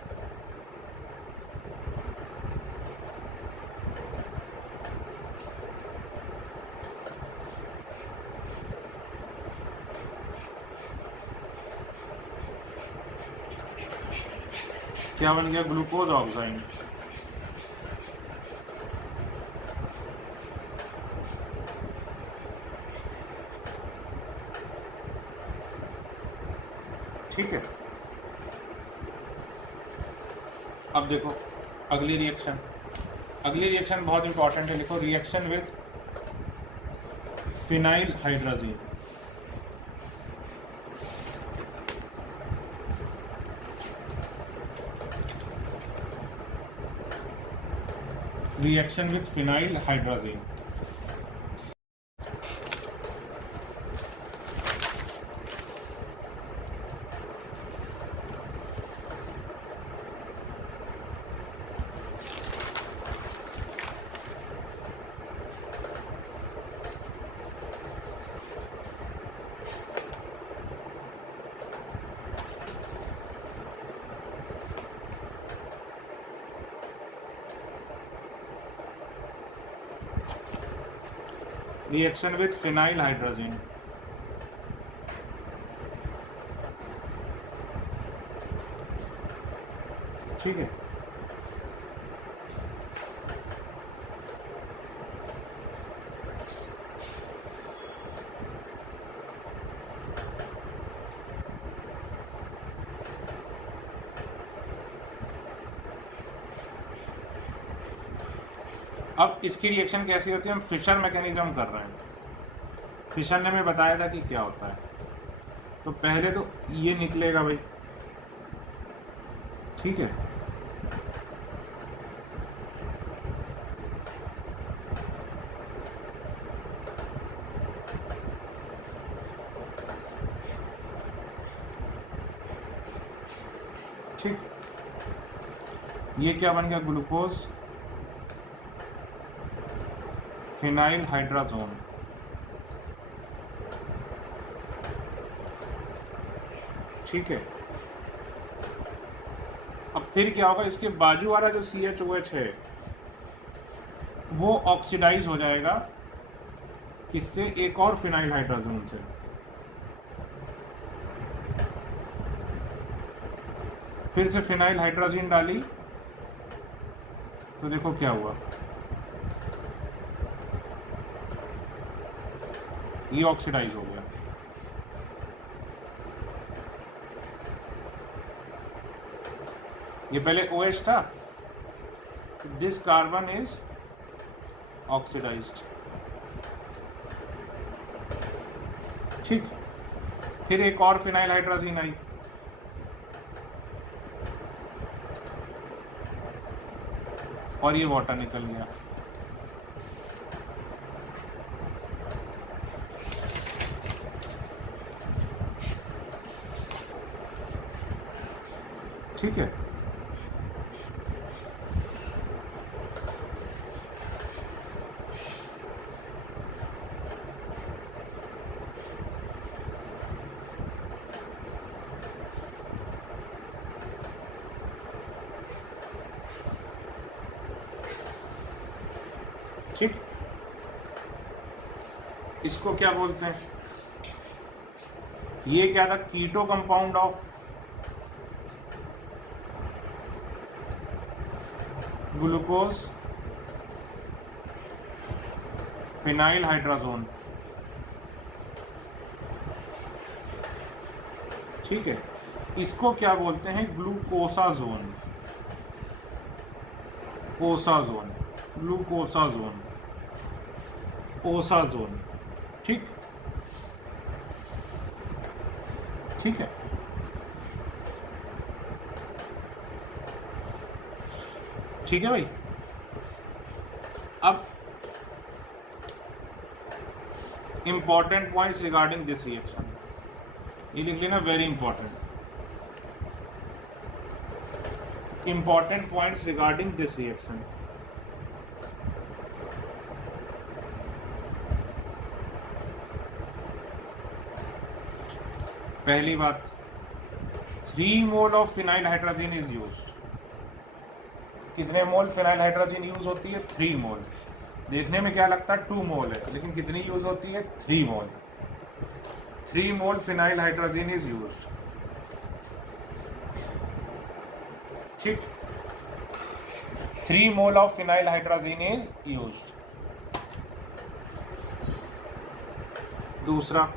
क्या बन गया, ग्लूकोज ऑक्साइड। ठीक है, अब देखो अगली रिएक्शन, अगली रिएक्शन बहुत इंपॉर्टेंट है, लिखो reaction with phenyl hydrazine. Reaction with phenyl hydrazine, reaction with phenyl hydrazine, ठीक है। अब इसकी रिएक्शन कैसी होती है, हम फिशर मैकेनिज्म कर रहे हैं। फिशर ने हमें बताया था कि क्या होता है। तो पहले तो ये निकलेगा भाई, ठीक है। ठीक, ये क्या बन गया, ग्लूकोज फिनाइल हाइड्राजोन। ठीक है, अब फिर क्या होगा, इसके बाजू वाला जो CHOH है वो ऑक्सीडाइज हो जाएगा किससे, एक और फिनाइल हाइड्राजोन से। फिर से फिनाइल हाइड्रोजन डाली तो देखो क्या हुआ, ये ऑक्सीडाइज हो गया। ये पहले OH था, दिस कार्बन इज ऑक्सीडाइज्ड। ठीक, फिर एक और फिनाइल हाइड्रोजन आई, और ये वाटर निकल गया। ठीक है, ठीक, इसको क्या बोलते हैं, ये क्या था, keto compound of glucose phenyl hydrazone. ठीक है, इसको क्या बोलते हैं, ग्लूकोसाजोन, ओसाजोन, ग्लूकोसाजोन, ओसाजोन। ठीक, ठीक है, ठीक है भाई। अब important points regarding this reaction, ये लिख लेना, very important. Important points regarding this reaction, पहली बात, 3 mole of phenyl hydrogen is used. कितने मोल फिनाइल हाइड्रोजन यूज होती है, 3 मोल। देखने में क्या लगता है 2 मोल है, लेकिन कितनी यूज होती है, 3 मोल। 3 मोल फिनाइल हाइड्रोजन इज यूज्ड। ठीक, 3 mole of phenyl hydrogen is used. दूसरा,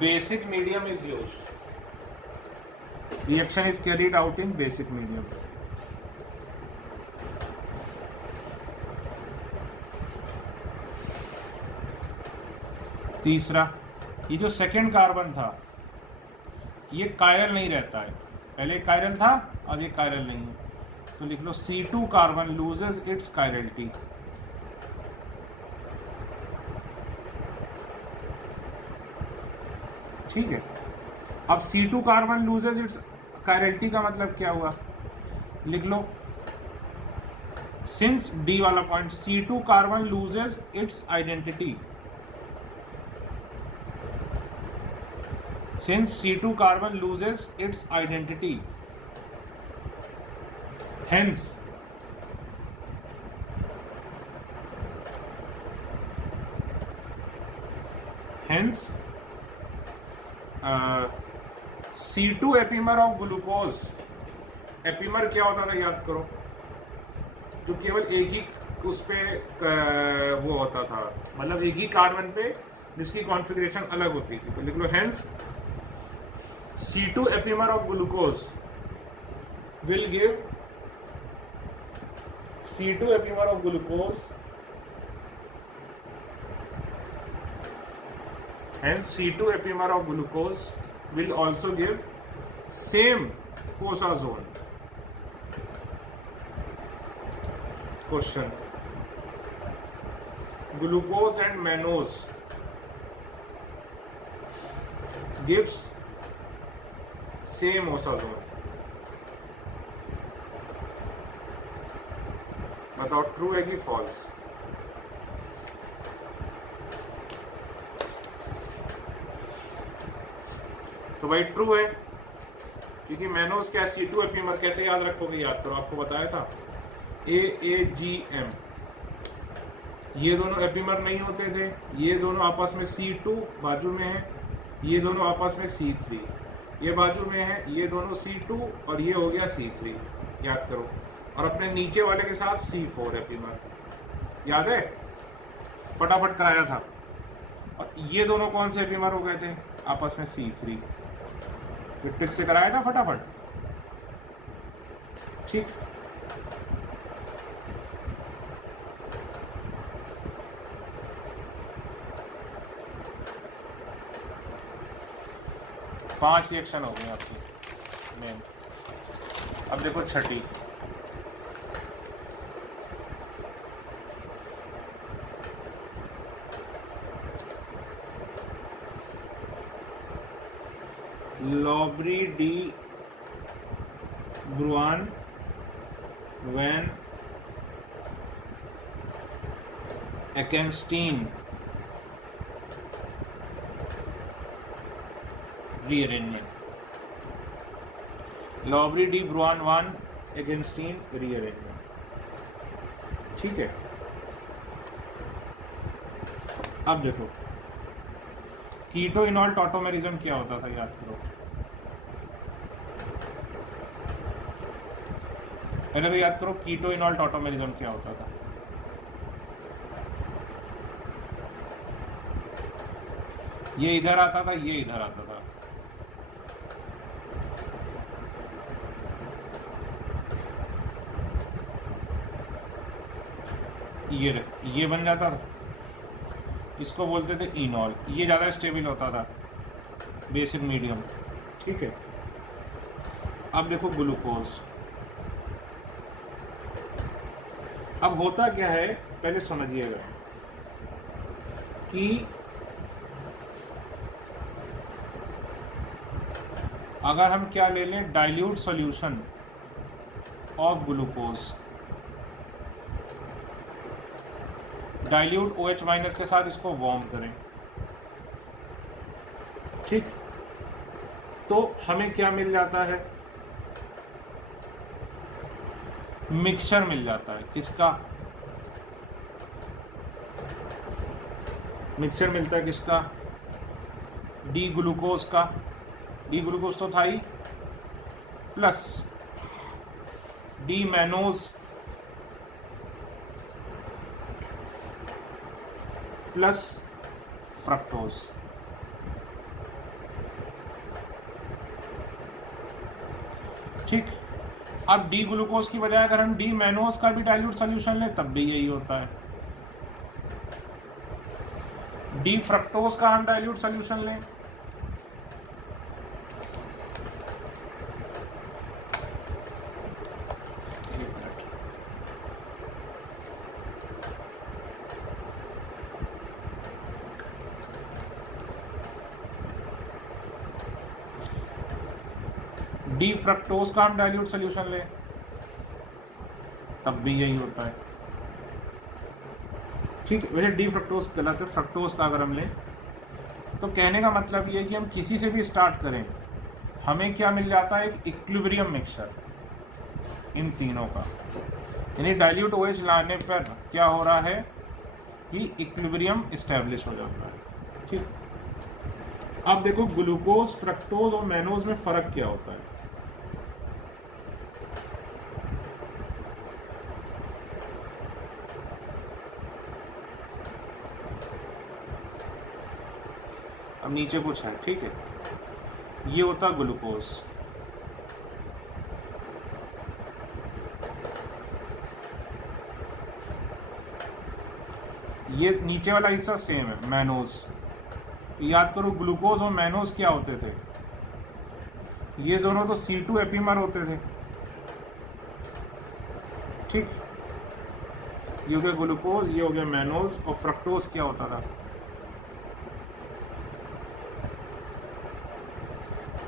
basic medium is used. Reaction is carried out in basic medium. तीसरा, ये जो सेकेंड कार्बन था ये कायरल नहीं रहता है, पहले कायरल था अब ये कायरल नहीं है, तो लिख लो C2 carbon loses it's chirality. ठीक है, अब C2 carbon loses it's chirality का मतलब क्या हुआ, लिख लो, सिंस D वाला point, C2 carbon loses it's identity, since C2 carbon loses it's identity, hence C2 epimer of glucose. Epimer क्या होता था याद करो, जो केवल एक ही उस पे वो होता था, मतलब एक ही कार्बन पे जिसकी कॉन्फ़िगरेशन अलग होती थी, तो लिख लो hence C2 epimer of glucose will give C2 epimer of glucose, hence C2 epimer of glucose will also give same OSA zone. Question, glucose and mannose gives same osazone. बताओ true है कि false? तो भाई true है, क्योंकि mannose क्या C2 epimer, कैसे याद रखोगे? याद करो, आपको बताया था AAGM, ये दोनों एपीमर नहीं होते थे, ये दोनों आपस में C2 बाजू में है, ये दोनों आपस में C3 ये बाजू में है, ये दोनों C2 और ये हो गया C3, याद करो। और अपने नीचे वाले के साथ C4 एपीमर, याद है? फटाफट कराया था। और ये दोनों कौन से एपीमर हो गए थे आपस में? C3। ट्रिक से कराया था फटाफट, ठीक। पांच रिएक्शन हो गई आपकी मेन। अब देखो छठी, Lobry de Bruyn van Ekenstein rearrangement. Lobry de Bruyn van Ekenstein rearrangement, ठीक है। अब देखो कीटो इनॉल टॉटोमेरिज्म क्या होता था, याद करो। पहले तो याद करो कीटो इनॉल टॉटोमेरिज्म क्या होता था। ये इधर आता था, ये इधर आता था। ये बन जाता था, इसको बोलते थे इनॉल। ये ज़्यादा स्टेबल होता था, बेसिक मीडियम, ठीक है। अब देखो ग्लूकोज। अब होता क्या है पहले समझिएगा कि अगर हम क्या ले लें, dilute solution of glucose, dilute OH minus के साथ इसको वार्म करें, ठीक, तो हमें क्या मिल जाता है? मिक्सचर मिल जाता है। किसका मिक्सचर मिलता है? किसका? डी ग्लूकोज का। डी ग्लूकोज तो था ही, plus D mannose plus fructose. ठीक। अब डी ग्लूकोज की बजाय अगर हम डी मैनोज का भी डाइल्यूट सॉल्यूशन लें तब भी यही होता है। डी फ्रक्टोज का हम डाइल्यूट सॉल्यूशन लें डी फ्रक्टोज का हम डाइल्यूट सॉल्यूशन लें तब भी यही होता है। ठीक है, वैसे डी फ्रक्टोज गलत है, फ्रक्टोज का अगर हम लें तो कहने का मतलब ये है कि हम किसी से भी स्टार्ट करें हमें क्या मिल जाता है, एक इक्विलिब्रियम मिक्सचर इन तीनों का। यानी डाइल्यूट OH लाने पर क्या हो रहा है कि इक्विलिब्रियम इस्टेब्लिश हो जाता है। ठीक। अब देखो ग्लूकोज, फ्रक्टोज और मैनोज में फर्क क्या होता है। अब नीचे कुछ है, ठीक है। ये होता ग्लूकोज, ये नीचे वाला हिस्सा सेम है मैनोज। याद करो ग्लूकोज और मैनोज क्या होते थे, ये दोनों तो C2 एपीमर होते थे। ठीक, ये हो गया ग्लूकोज, ये हो गया मैनोज। और फ्रक्टोज क्या होता था,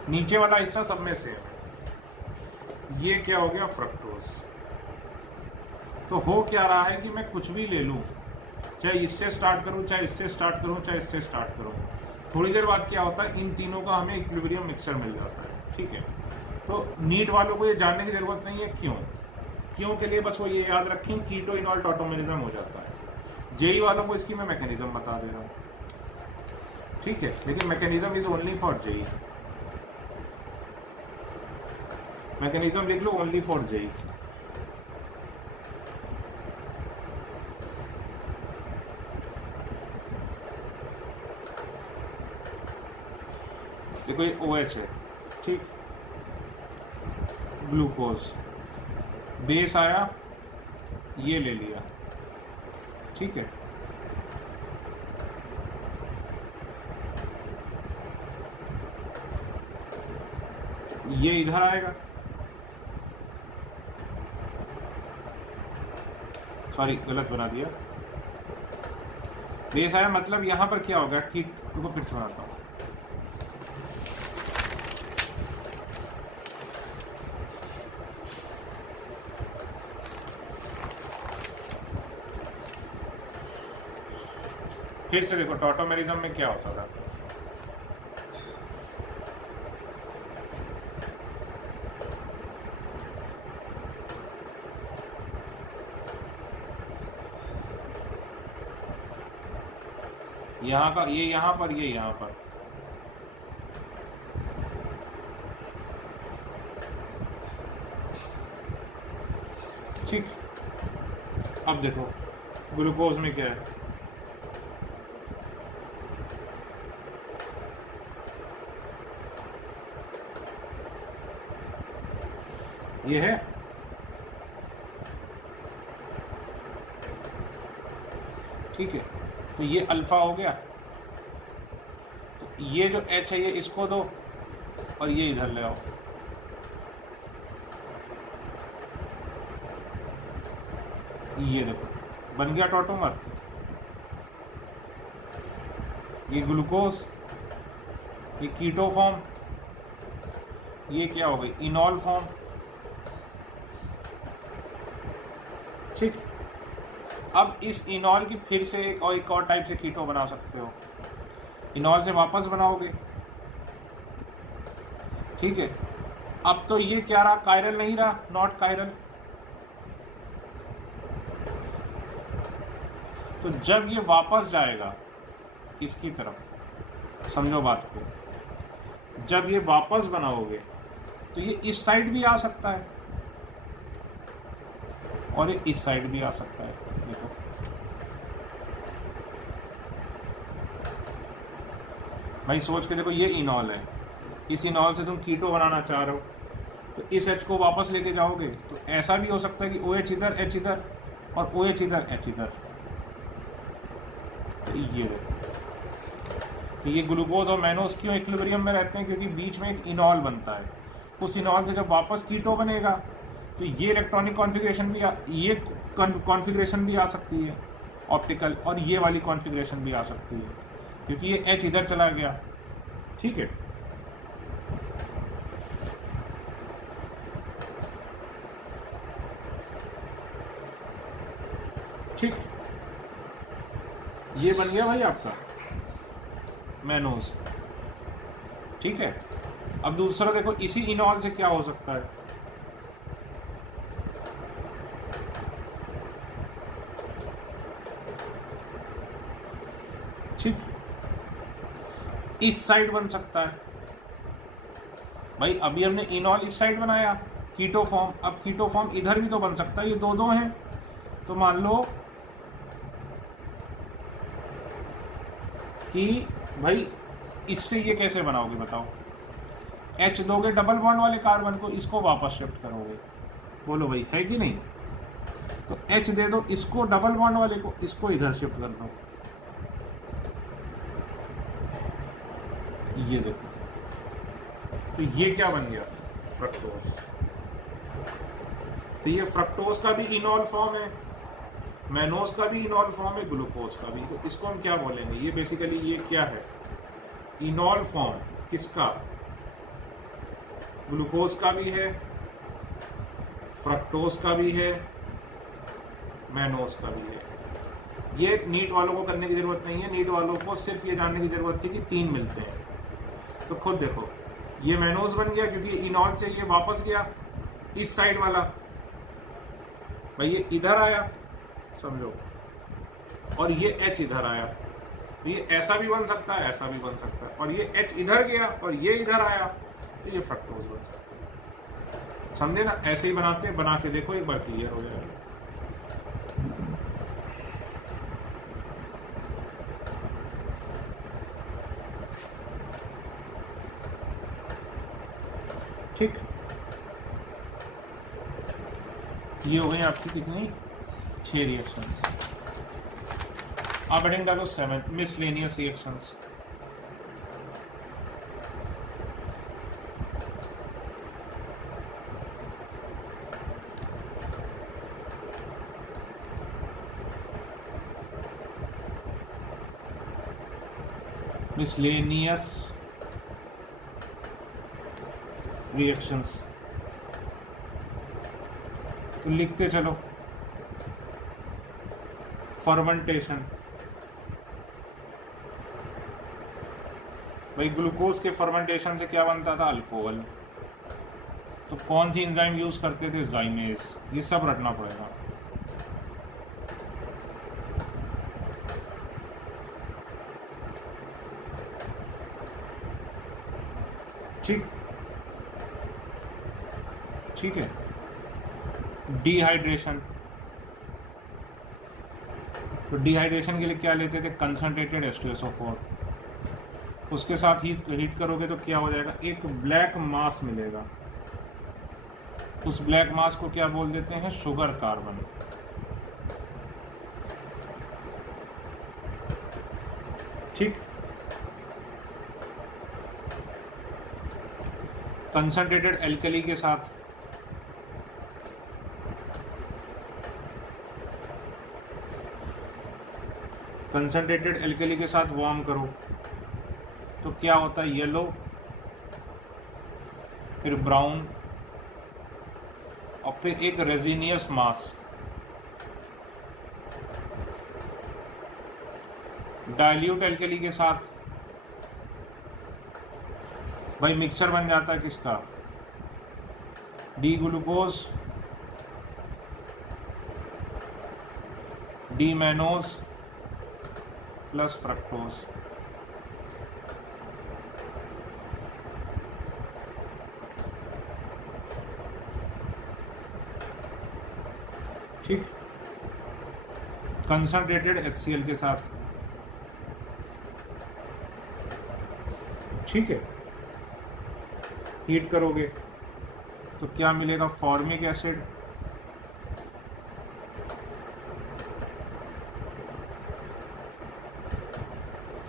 नीचे वाला हिस्सा सब में सेम है। ये क्या हो गया, फ्रक्टोज। तो हो क्या रहा है कि मैं कुछ भी ले लूं, चाहे इससे स्टार्ट करूं, चाहे इससे स्टार्ट करूं, चाहे इससे स्टार्ट करूं, थोड़ी देर बाद क्या होता है, इन तीनों का हमें इक्विलिब्रियम मिक्सचर मिल जाता है। ठीक है, तो नीट वालों को ये जानने की जरूरत नहीं है क्यों के लिए बस वो ये याद रखें कीटो इनॉल टॉटोमेरिज्म हो जाता है। जेई वालों को इसकी मैं मैकेनिज्म बता दे रहा हूँ, ठीक है, लेकिन mechanism is only for JEE. Mechanism लिख लो, ओनली फॉर जेई। देखो ये OH है, ठीक, ग्लूकोज, बेस आया, ये ले लिया, ठीक है, ये इधर आएगा, सॉरी गलत बना दिया, बेस आया मतलब यहां पर क्या होगा, ठीक, रुको फिर से बनाता हूं। फिर से देखो टॉटोमेरिज्म में क्या होता था, यहाँ का ये यहाँ पर, ये यहाँ पर, ठीक। अब देखो ग्लूकोज में क्या है, ये है, ठीक है, तो ये अल्फा हो गया, तो ये जो H है ये इसको दो और ये इधर ले आओ, ये देखो बन गया टॉटोमर। ये ग्लूकोज, ये कीटो फॉर्म, ये क्या हो गई, इनॉल फॉर्म, ठीक। अब इस इनॉल की फिर से एक और टाइप से कीटो बना सकते हो, इनॉल से वापस बनाओगे, ठीक है। अब तो ये क्या रहा, कायरल नहीं रहा, नॉट कायरल। तो जब ये वापस जाएगा इसकी तरफ, समझो बात को, जब ये वापस बनाओगे तो ये इस साइड भी आ सकता है और ये इस साइड भी आ सकता है। देखो भाई सोच के देखो, ये इनॉल है, इस इनॉल से तुम कीटो बनाना चाह रहे हो, तो इस H को वापस लेके जाओगे तो ऐसा भी हो सकता है कि OH इधर, H इधर और OH इधर, H इधर। तो ये देखो, तो ये ग्लूकोज और मैनोज क्यों इक्विलिब्रियम में रहते हैं, क्योंकि बीच में एक इनॉल बनता है, उस इनॉल से जब वापस कीटो बनेगा तो ये इलेक्ट्रॉनिक कॉन्फ़िगरेशन भी ये कॉन्फ़िगरेशन भी आ सकती है ऑप्टिकल, और ये वाली कॉन्फ़िगरेशन भी आ सकती है क्योंकि ये H इधर चला गया, ठीक है। ठीक, ये बन गया भाई आपका मैनोज, ठीक है। अब दूसरा देखो, इसी इनॉल से क्या हो सकता है, ठीक, इस साइड बन सकता है भाई। अभी हमने इनॉल इस साइड बनाया, कीटो फॉर्म, अब कीटो फॉर्म इधर भी तो बन सकता है, ये दो दो हैं, तो मान लो कि भाई इससे ये कैसे बनाओगे बताओ, H दोगे डबल बॉन्ड वाले कार्बन को, इसको वापस शिफ्ट करोगे, बोलो भाई है कि नहीं। तो H दे दो इसको डबल बॉन्ड वाले को, इसको इधर शिफ्ट कर दो, ये देखो, तो ये क्या बन गया, फ्रक्टोज। तो ये फ्रक्टोज का भी इनॉल फॉर्म है, मैनोज का भी इनॉल फॉर्म है, ग्लूकोज का भी। तो इसको हम क्या बोलेंगे, ये बेसिकली ये क्या है, इनॉल फॉर्म किसका, ग्लूकोज का भी है, फ्रक्टोज का भी है, मैनोज का भी है। ये नीट वालों को करने की जरूरत नहीं है, नीट वालों को सिर्फ ये जानने की जरूरत थी कि 3 मिलते हैं। तो खुद देखो, ये मैनोज बन गया क्योंकि इनॉल से ये वापस गया इस साइड वाला, भाई ये इधर आया समझो, और ये H इधर आया, तो ये ऐसा भी बन सकता है, ऐसा भी बन सकता है, और ये H इधर गया और ये इधर आया, तो ये फ्रक्टोज बन सकता है। समझे ना? ऐसे ही बनाते हैं, बना के देखो, एक बार क्लियर हो जाएगा। ठीक, ये हो गई आपकी कितनी? 6 रिएक्शंस। अब हेडिंग डालो 7, मिसलेनियस रिएक्शंस। मिसलेनियस रिएक्शंस तो लिखते चलो। फर्मेंटेशन, भाई ग्लूकोज के फर्मेंटेशन से क्या बनता था? अल्कोहल। तो कौन सी एंजाइम यूज करते थे? जाइमेज। ये सब रटना पड़ेगा। ठीक, ठीक है। डिहाइड्रेशन, तो डिहाइड्रेशन के लिए क्या लेते थे? Concentrated H2SO4। उसके साथ हीट करोगे तो क्या हो जाएगा? एक ब्लैक मास मिलेगा। उस ब्लैक मास को क्या बोल देते हैं? Sugar carbon. ठीक, कंसंट्रेटेड एल्कली के साथ वार्म करो तो क्या होता है? येलो, फिर ब्राउन, और फिर एक रेजिनियस मास। डाइल्यूट एल्कली के साथ भाई मिक्सचर बन जाता है किसका? D glucose, D mannose plus fructose. ठीक, कंसंट्रेटेड HCl के साथ। ठीक है, हीट करोगे तो क्या मिलेगा? फॉर्मिक एसिड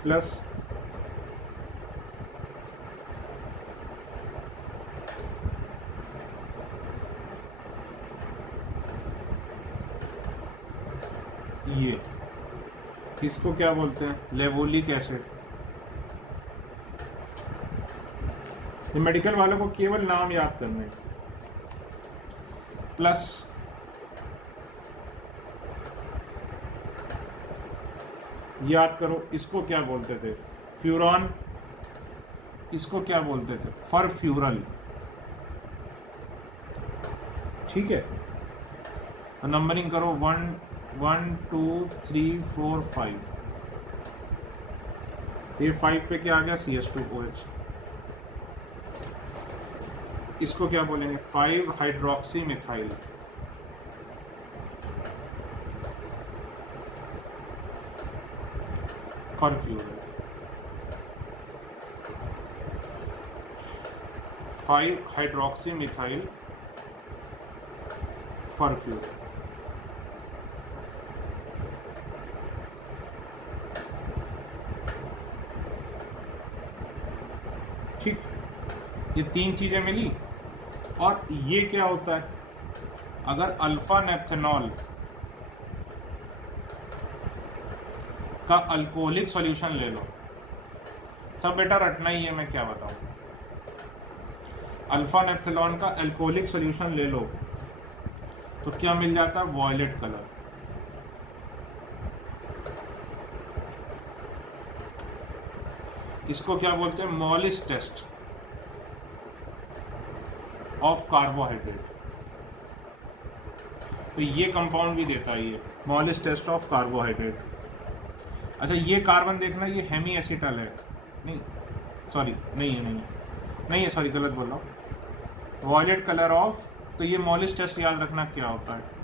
प्लस ये, इसको क्या बोलते हैं? लेवोलिक एसिड। ये मेडिकल वालों को केवल नाम याद करना है। प्लस याद करो, इसको क्या बोलते थे? फ्यूरॉन। इसको क्या बोलते थे? फरफ्यूरल। ठीक है, तो नंबरिंग करो 1 2 3 4 5। ये 5 पे क्या आ गया? CH2OH। इसको क्या बोलेंगे? 5 हाइड्रोक्सी मिथाइल। फरफ्यूरल। 5 hydroxy methyl फरफ्यूरल। ठीक, ये 3 चीजें मिली। और ये क्या होता है? अगर अल्फा नेप्थेनॉल का अल्कोहलिक सॉल्यूशन ले लो, सब बेटा रटना ही है, मैं क्या बताऊं। अल्फा नेप्थेलॉन का अल्कोहलिक सॉल्यूशन ले लो तो क्या मिल जाता है, वॉयलेट कलर। इसको क्या बोलते हैं, मॉलिस टेस्ट ऑफ कार्बोहाइड्रेट। तो ये कंपाउंड भी देता है ये मॉलिस टेस्ट ऑफ कार्बोहाइड्रेट। अच्छा ये कार्बन देखना, ये हेमी एसिटल है, नहीं सॉरी नहीं है, नहीं है सॉरी गलत बोल रहा हूँ, वॉयलेट कलर ऑफ। तो ये मॉलिस टेस्ट याद रखना क्या होता है।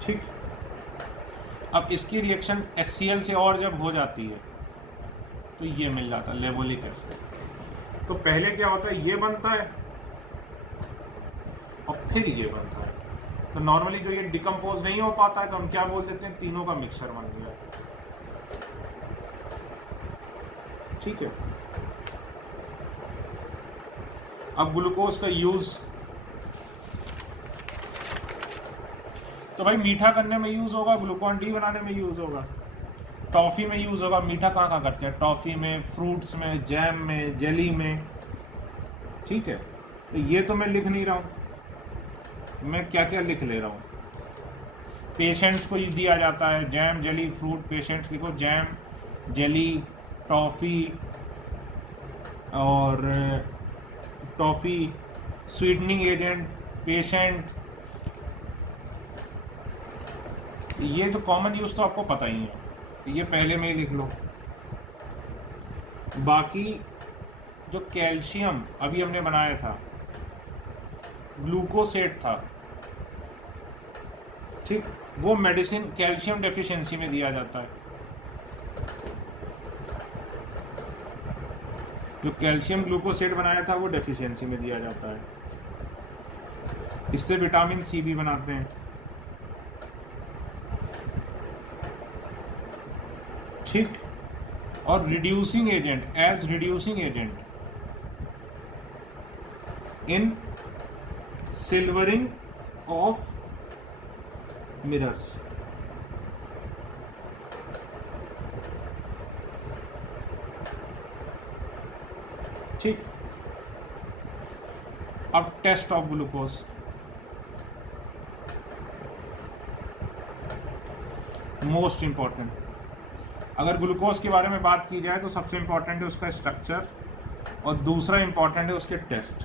ठीक, अब इसकी रिएक्शन HCl से और जब हो जाती है तो ये मिल जाता है लेबोलिक एसिड। तो पहले क्या होता है, ये बनता है और फिर ये बनता है। तो नॉर्मली जो ये डिकम्पोज नहीं हो पाता है तो हम क्या बोल देते हैं, तीनों का मिक्सचर बन गया। ठीक है, अब ग्लूकोज का यूज तो भाई मीठा करने में यूज होगा, ग्लूकोन डी बनाने में यूज होगा, टॉफी में यूज होगा। मीठा कहाँ कहाँ करते हैं, टॉफी में, फ्रूट्स में, जैम में, जेली में। ठीक है, तो ये तो मैं लिख नहीं रहा हूँ, मैं क्या क्या लिख ले रहा हूँ। पेशेंट्स को ये दिया जाता है जैम, जेली, फ्रूट। पेशेंट्स लिखो जैम, जेली, टॉफी और टॉफी, स्वीटनिंग एजेंट, पेशेंट। ये तो कॉमन यूज तो आपको पता ही है, ये पहले में ही लिख लो। बाकी जो कैल्शियम अभी हमने बनाया था, ग्लूकोसेट था, ठीक, वो मेडिसिन कैल्शियम डेफिशिएंसी में दिया जाता है। जो कैल्शियम ग्लूकोसेट बनाया था वो डेफिशिएंसी में दिया जाता है। इससे विटामिन सी भी बनाते हैं। ठीक, और reducing agent, as reducing agent in silvering of mirrors. ठीक, अब test of glucose. Most important, अगर ग्लूकोज के बारे में बात की जाए तो सबसे इंपॉर्टेंट है उसका स्ट्रक्चर और दूसरा इंपॉर्टेंट है उसके टेस्ट।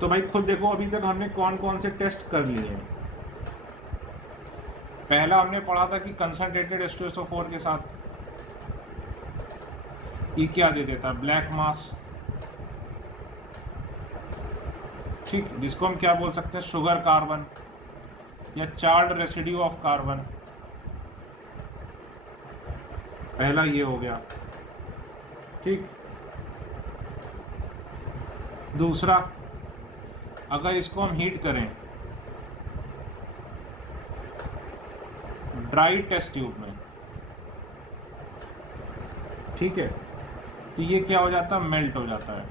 तो भाई खुद देखो अभी तक हमने कौन कौन से टेस्ट कर लिए हैं। पहला हमने पढ़ा था कि कंसंट्रेटेड H2SO4 के साथ ये क्या दे देता है, ब्लैक मास। ठीक, जिसको हम क्या बोल सकते हैं, शुगर कार्बन या चार्ड रेसिड्यू ऑफ कार्बन। पहला ये हो गया। ठीक, दूसरा अगर इसको हम हीट करें ड्राई टेस्ट ट्यूब में, ठीक है, तो ये क्या हो जाता है, मेल्ट हो जाता है।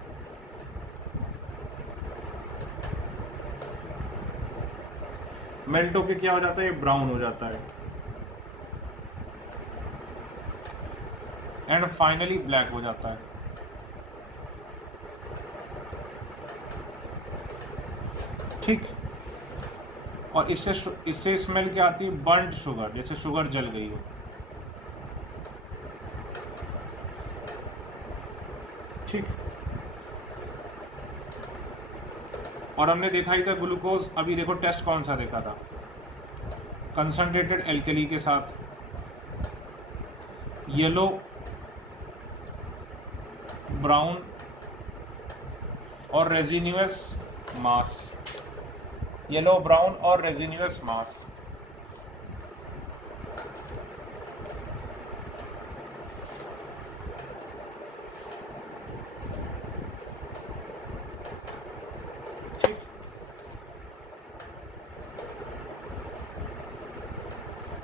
मेल्ट होके क्या हो जाता है, ये ब्राउन हो जाता है एंड फाइनली ब्लैक हो जाता है। ठीक, और इससे स्मेल क्या आती है, बर्न्ड शुगर, जैसे शुगर जल गई हो। ठीक, और हमने देखा ही था ग्लूकोज। अभी देखो टेस्ट कौन सा देखा था, कंसंट्रेटेड एल्कली के साथ येलो, ब्राउन और रेजिन्यूअस मास, येलो, ब्राउन और रेजिन्यूअस मास।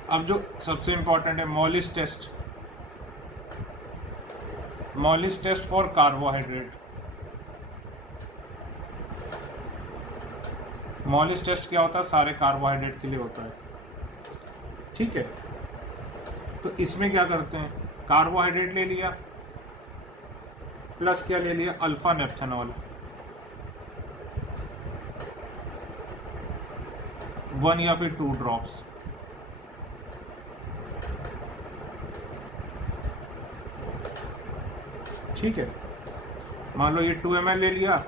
अब जो सबसे इंपॉर्टेंट है Molisch test, Molisch test for carbohydrate. Smallest test क्या होता है, सारे कार्बोहाइड्रेट के लिए होता है, ठीक है। तो इसमें क्या करते हैं, कार्बोहाइड्रेट ले लिया प्लस क्या ले लिया, अल्फा नेप्थेनॉल 1 या फिर 2 ड्रॉप्स, ठीक है। मान लो ये 2 ml ले लिया,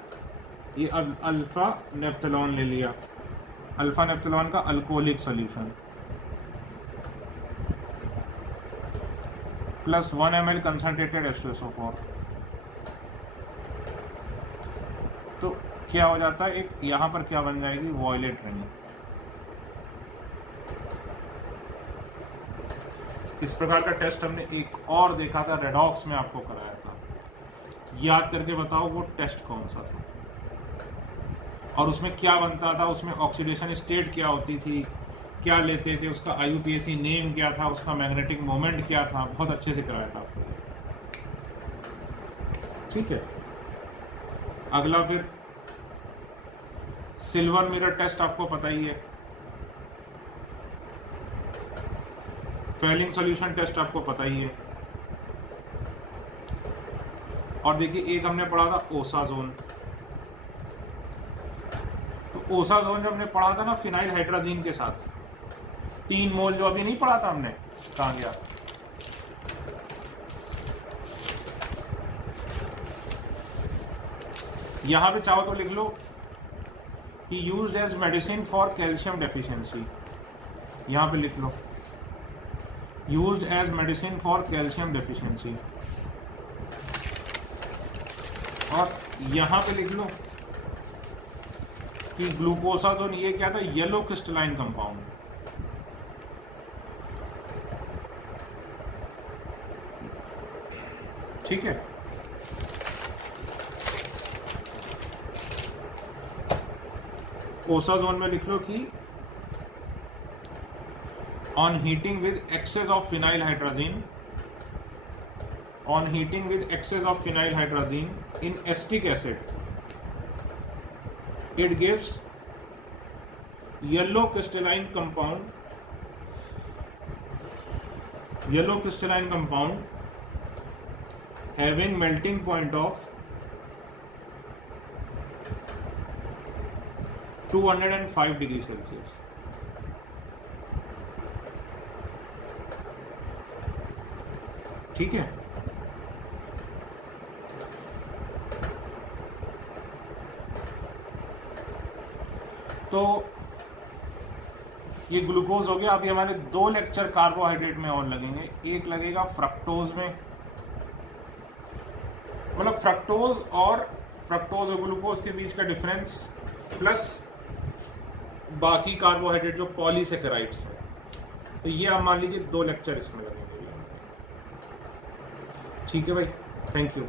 ये अल्फा नेप्थेलॉन ले लिया, अल्फा नेप्थेलॉन का alcoholic solution plus 1 ml concentrated H2SO4। तो क्या हो जाता है, एक यहां पर क्या बन जाएगी, वॉयलेट रिंग। इस प्रकार का टेस्ट हमने एक और देखा था, रेडॉक्स में आपको कराया था, याद करके बताओ वो टेस्ट कौन सा था और उसमें क्या बनता था, उसमें ऑक्सीडेशन स्टेट क्या होती थी, क्या लेते थे, उसका IUPAC नेम क्या था, उसका मैग्नेटिक मोमेंट क्या था, बहुत अच्छे से कराया था, ठीक है। अगला फिर सिल्वर मिरर टेस्ट आपको पता ही है, फेलिंग सॉल्यूशन टेस्ट आपको पता ही है, और देखिए एक हमने पढ़ा था ओसाजोन। तो ओसाजोन जब हमने पढ़ा था ना फिनाइल हाइड्रोजीन के साथ 3 मोल, जो अभी नहीं पढ़ा था हमने, कहाँ गया, यहां पे चाहो तो लिख लो कि used as medicine for calcium deficiency, यहां पे लिख लो used as medicine for calcium deficiency, और यहां पे लिख लो कि ग्लूकोसाजोन ये क्या था, येलो क्रिस्टलाइन कंपाउंड, ठीक है। ओसाजोन में लिख लो कि on heating with excess of phenyl hydrazine, on heating with excess of phenyl hydrazine in acetic acid, it gives yellow crystalline compound having melting point of 205 degree Celsius, ठीक है। तो ये ग्लूकोज हो गया। अभी हमारे 2 लेक्चर कार्बोहाइड्रेट में और लगेंगे, एक लगेगा फ्रक्टोज में, मतलब फ्रक्टोज और ग्लूकोज के बीच का डिफरेंस, प्लस बाकी कार्बोहाइड्रेट जो पॉलीसेकेराइड्स हैं। तो ये आप मान लीजिए 2 लेक्चर इसमें लगेंगे, ठीक है भाई, थैंक यू।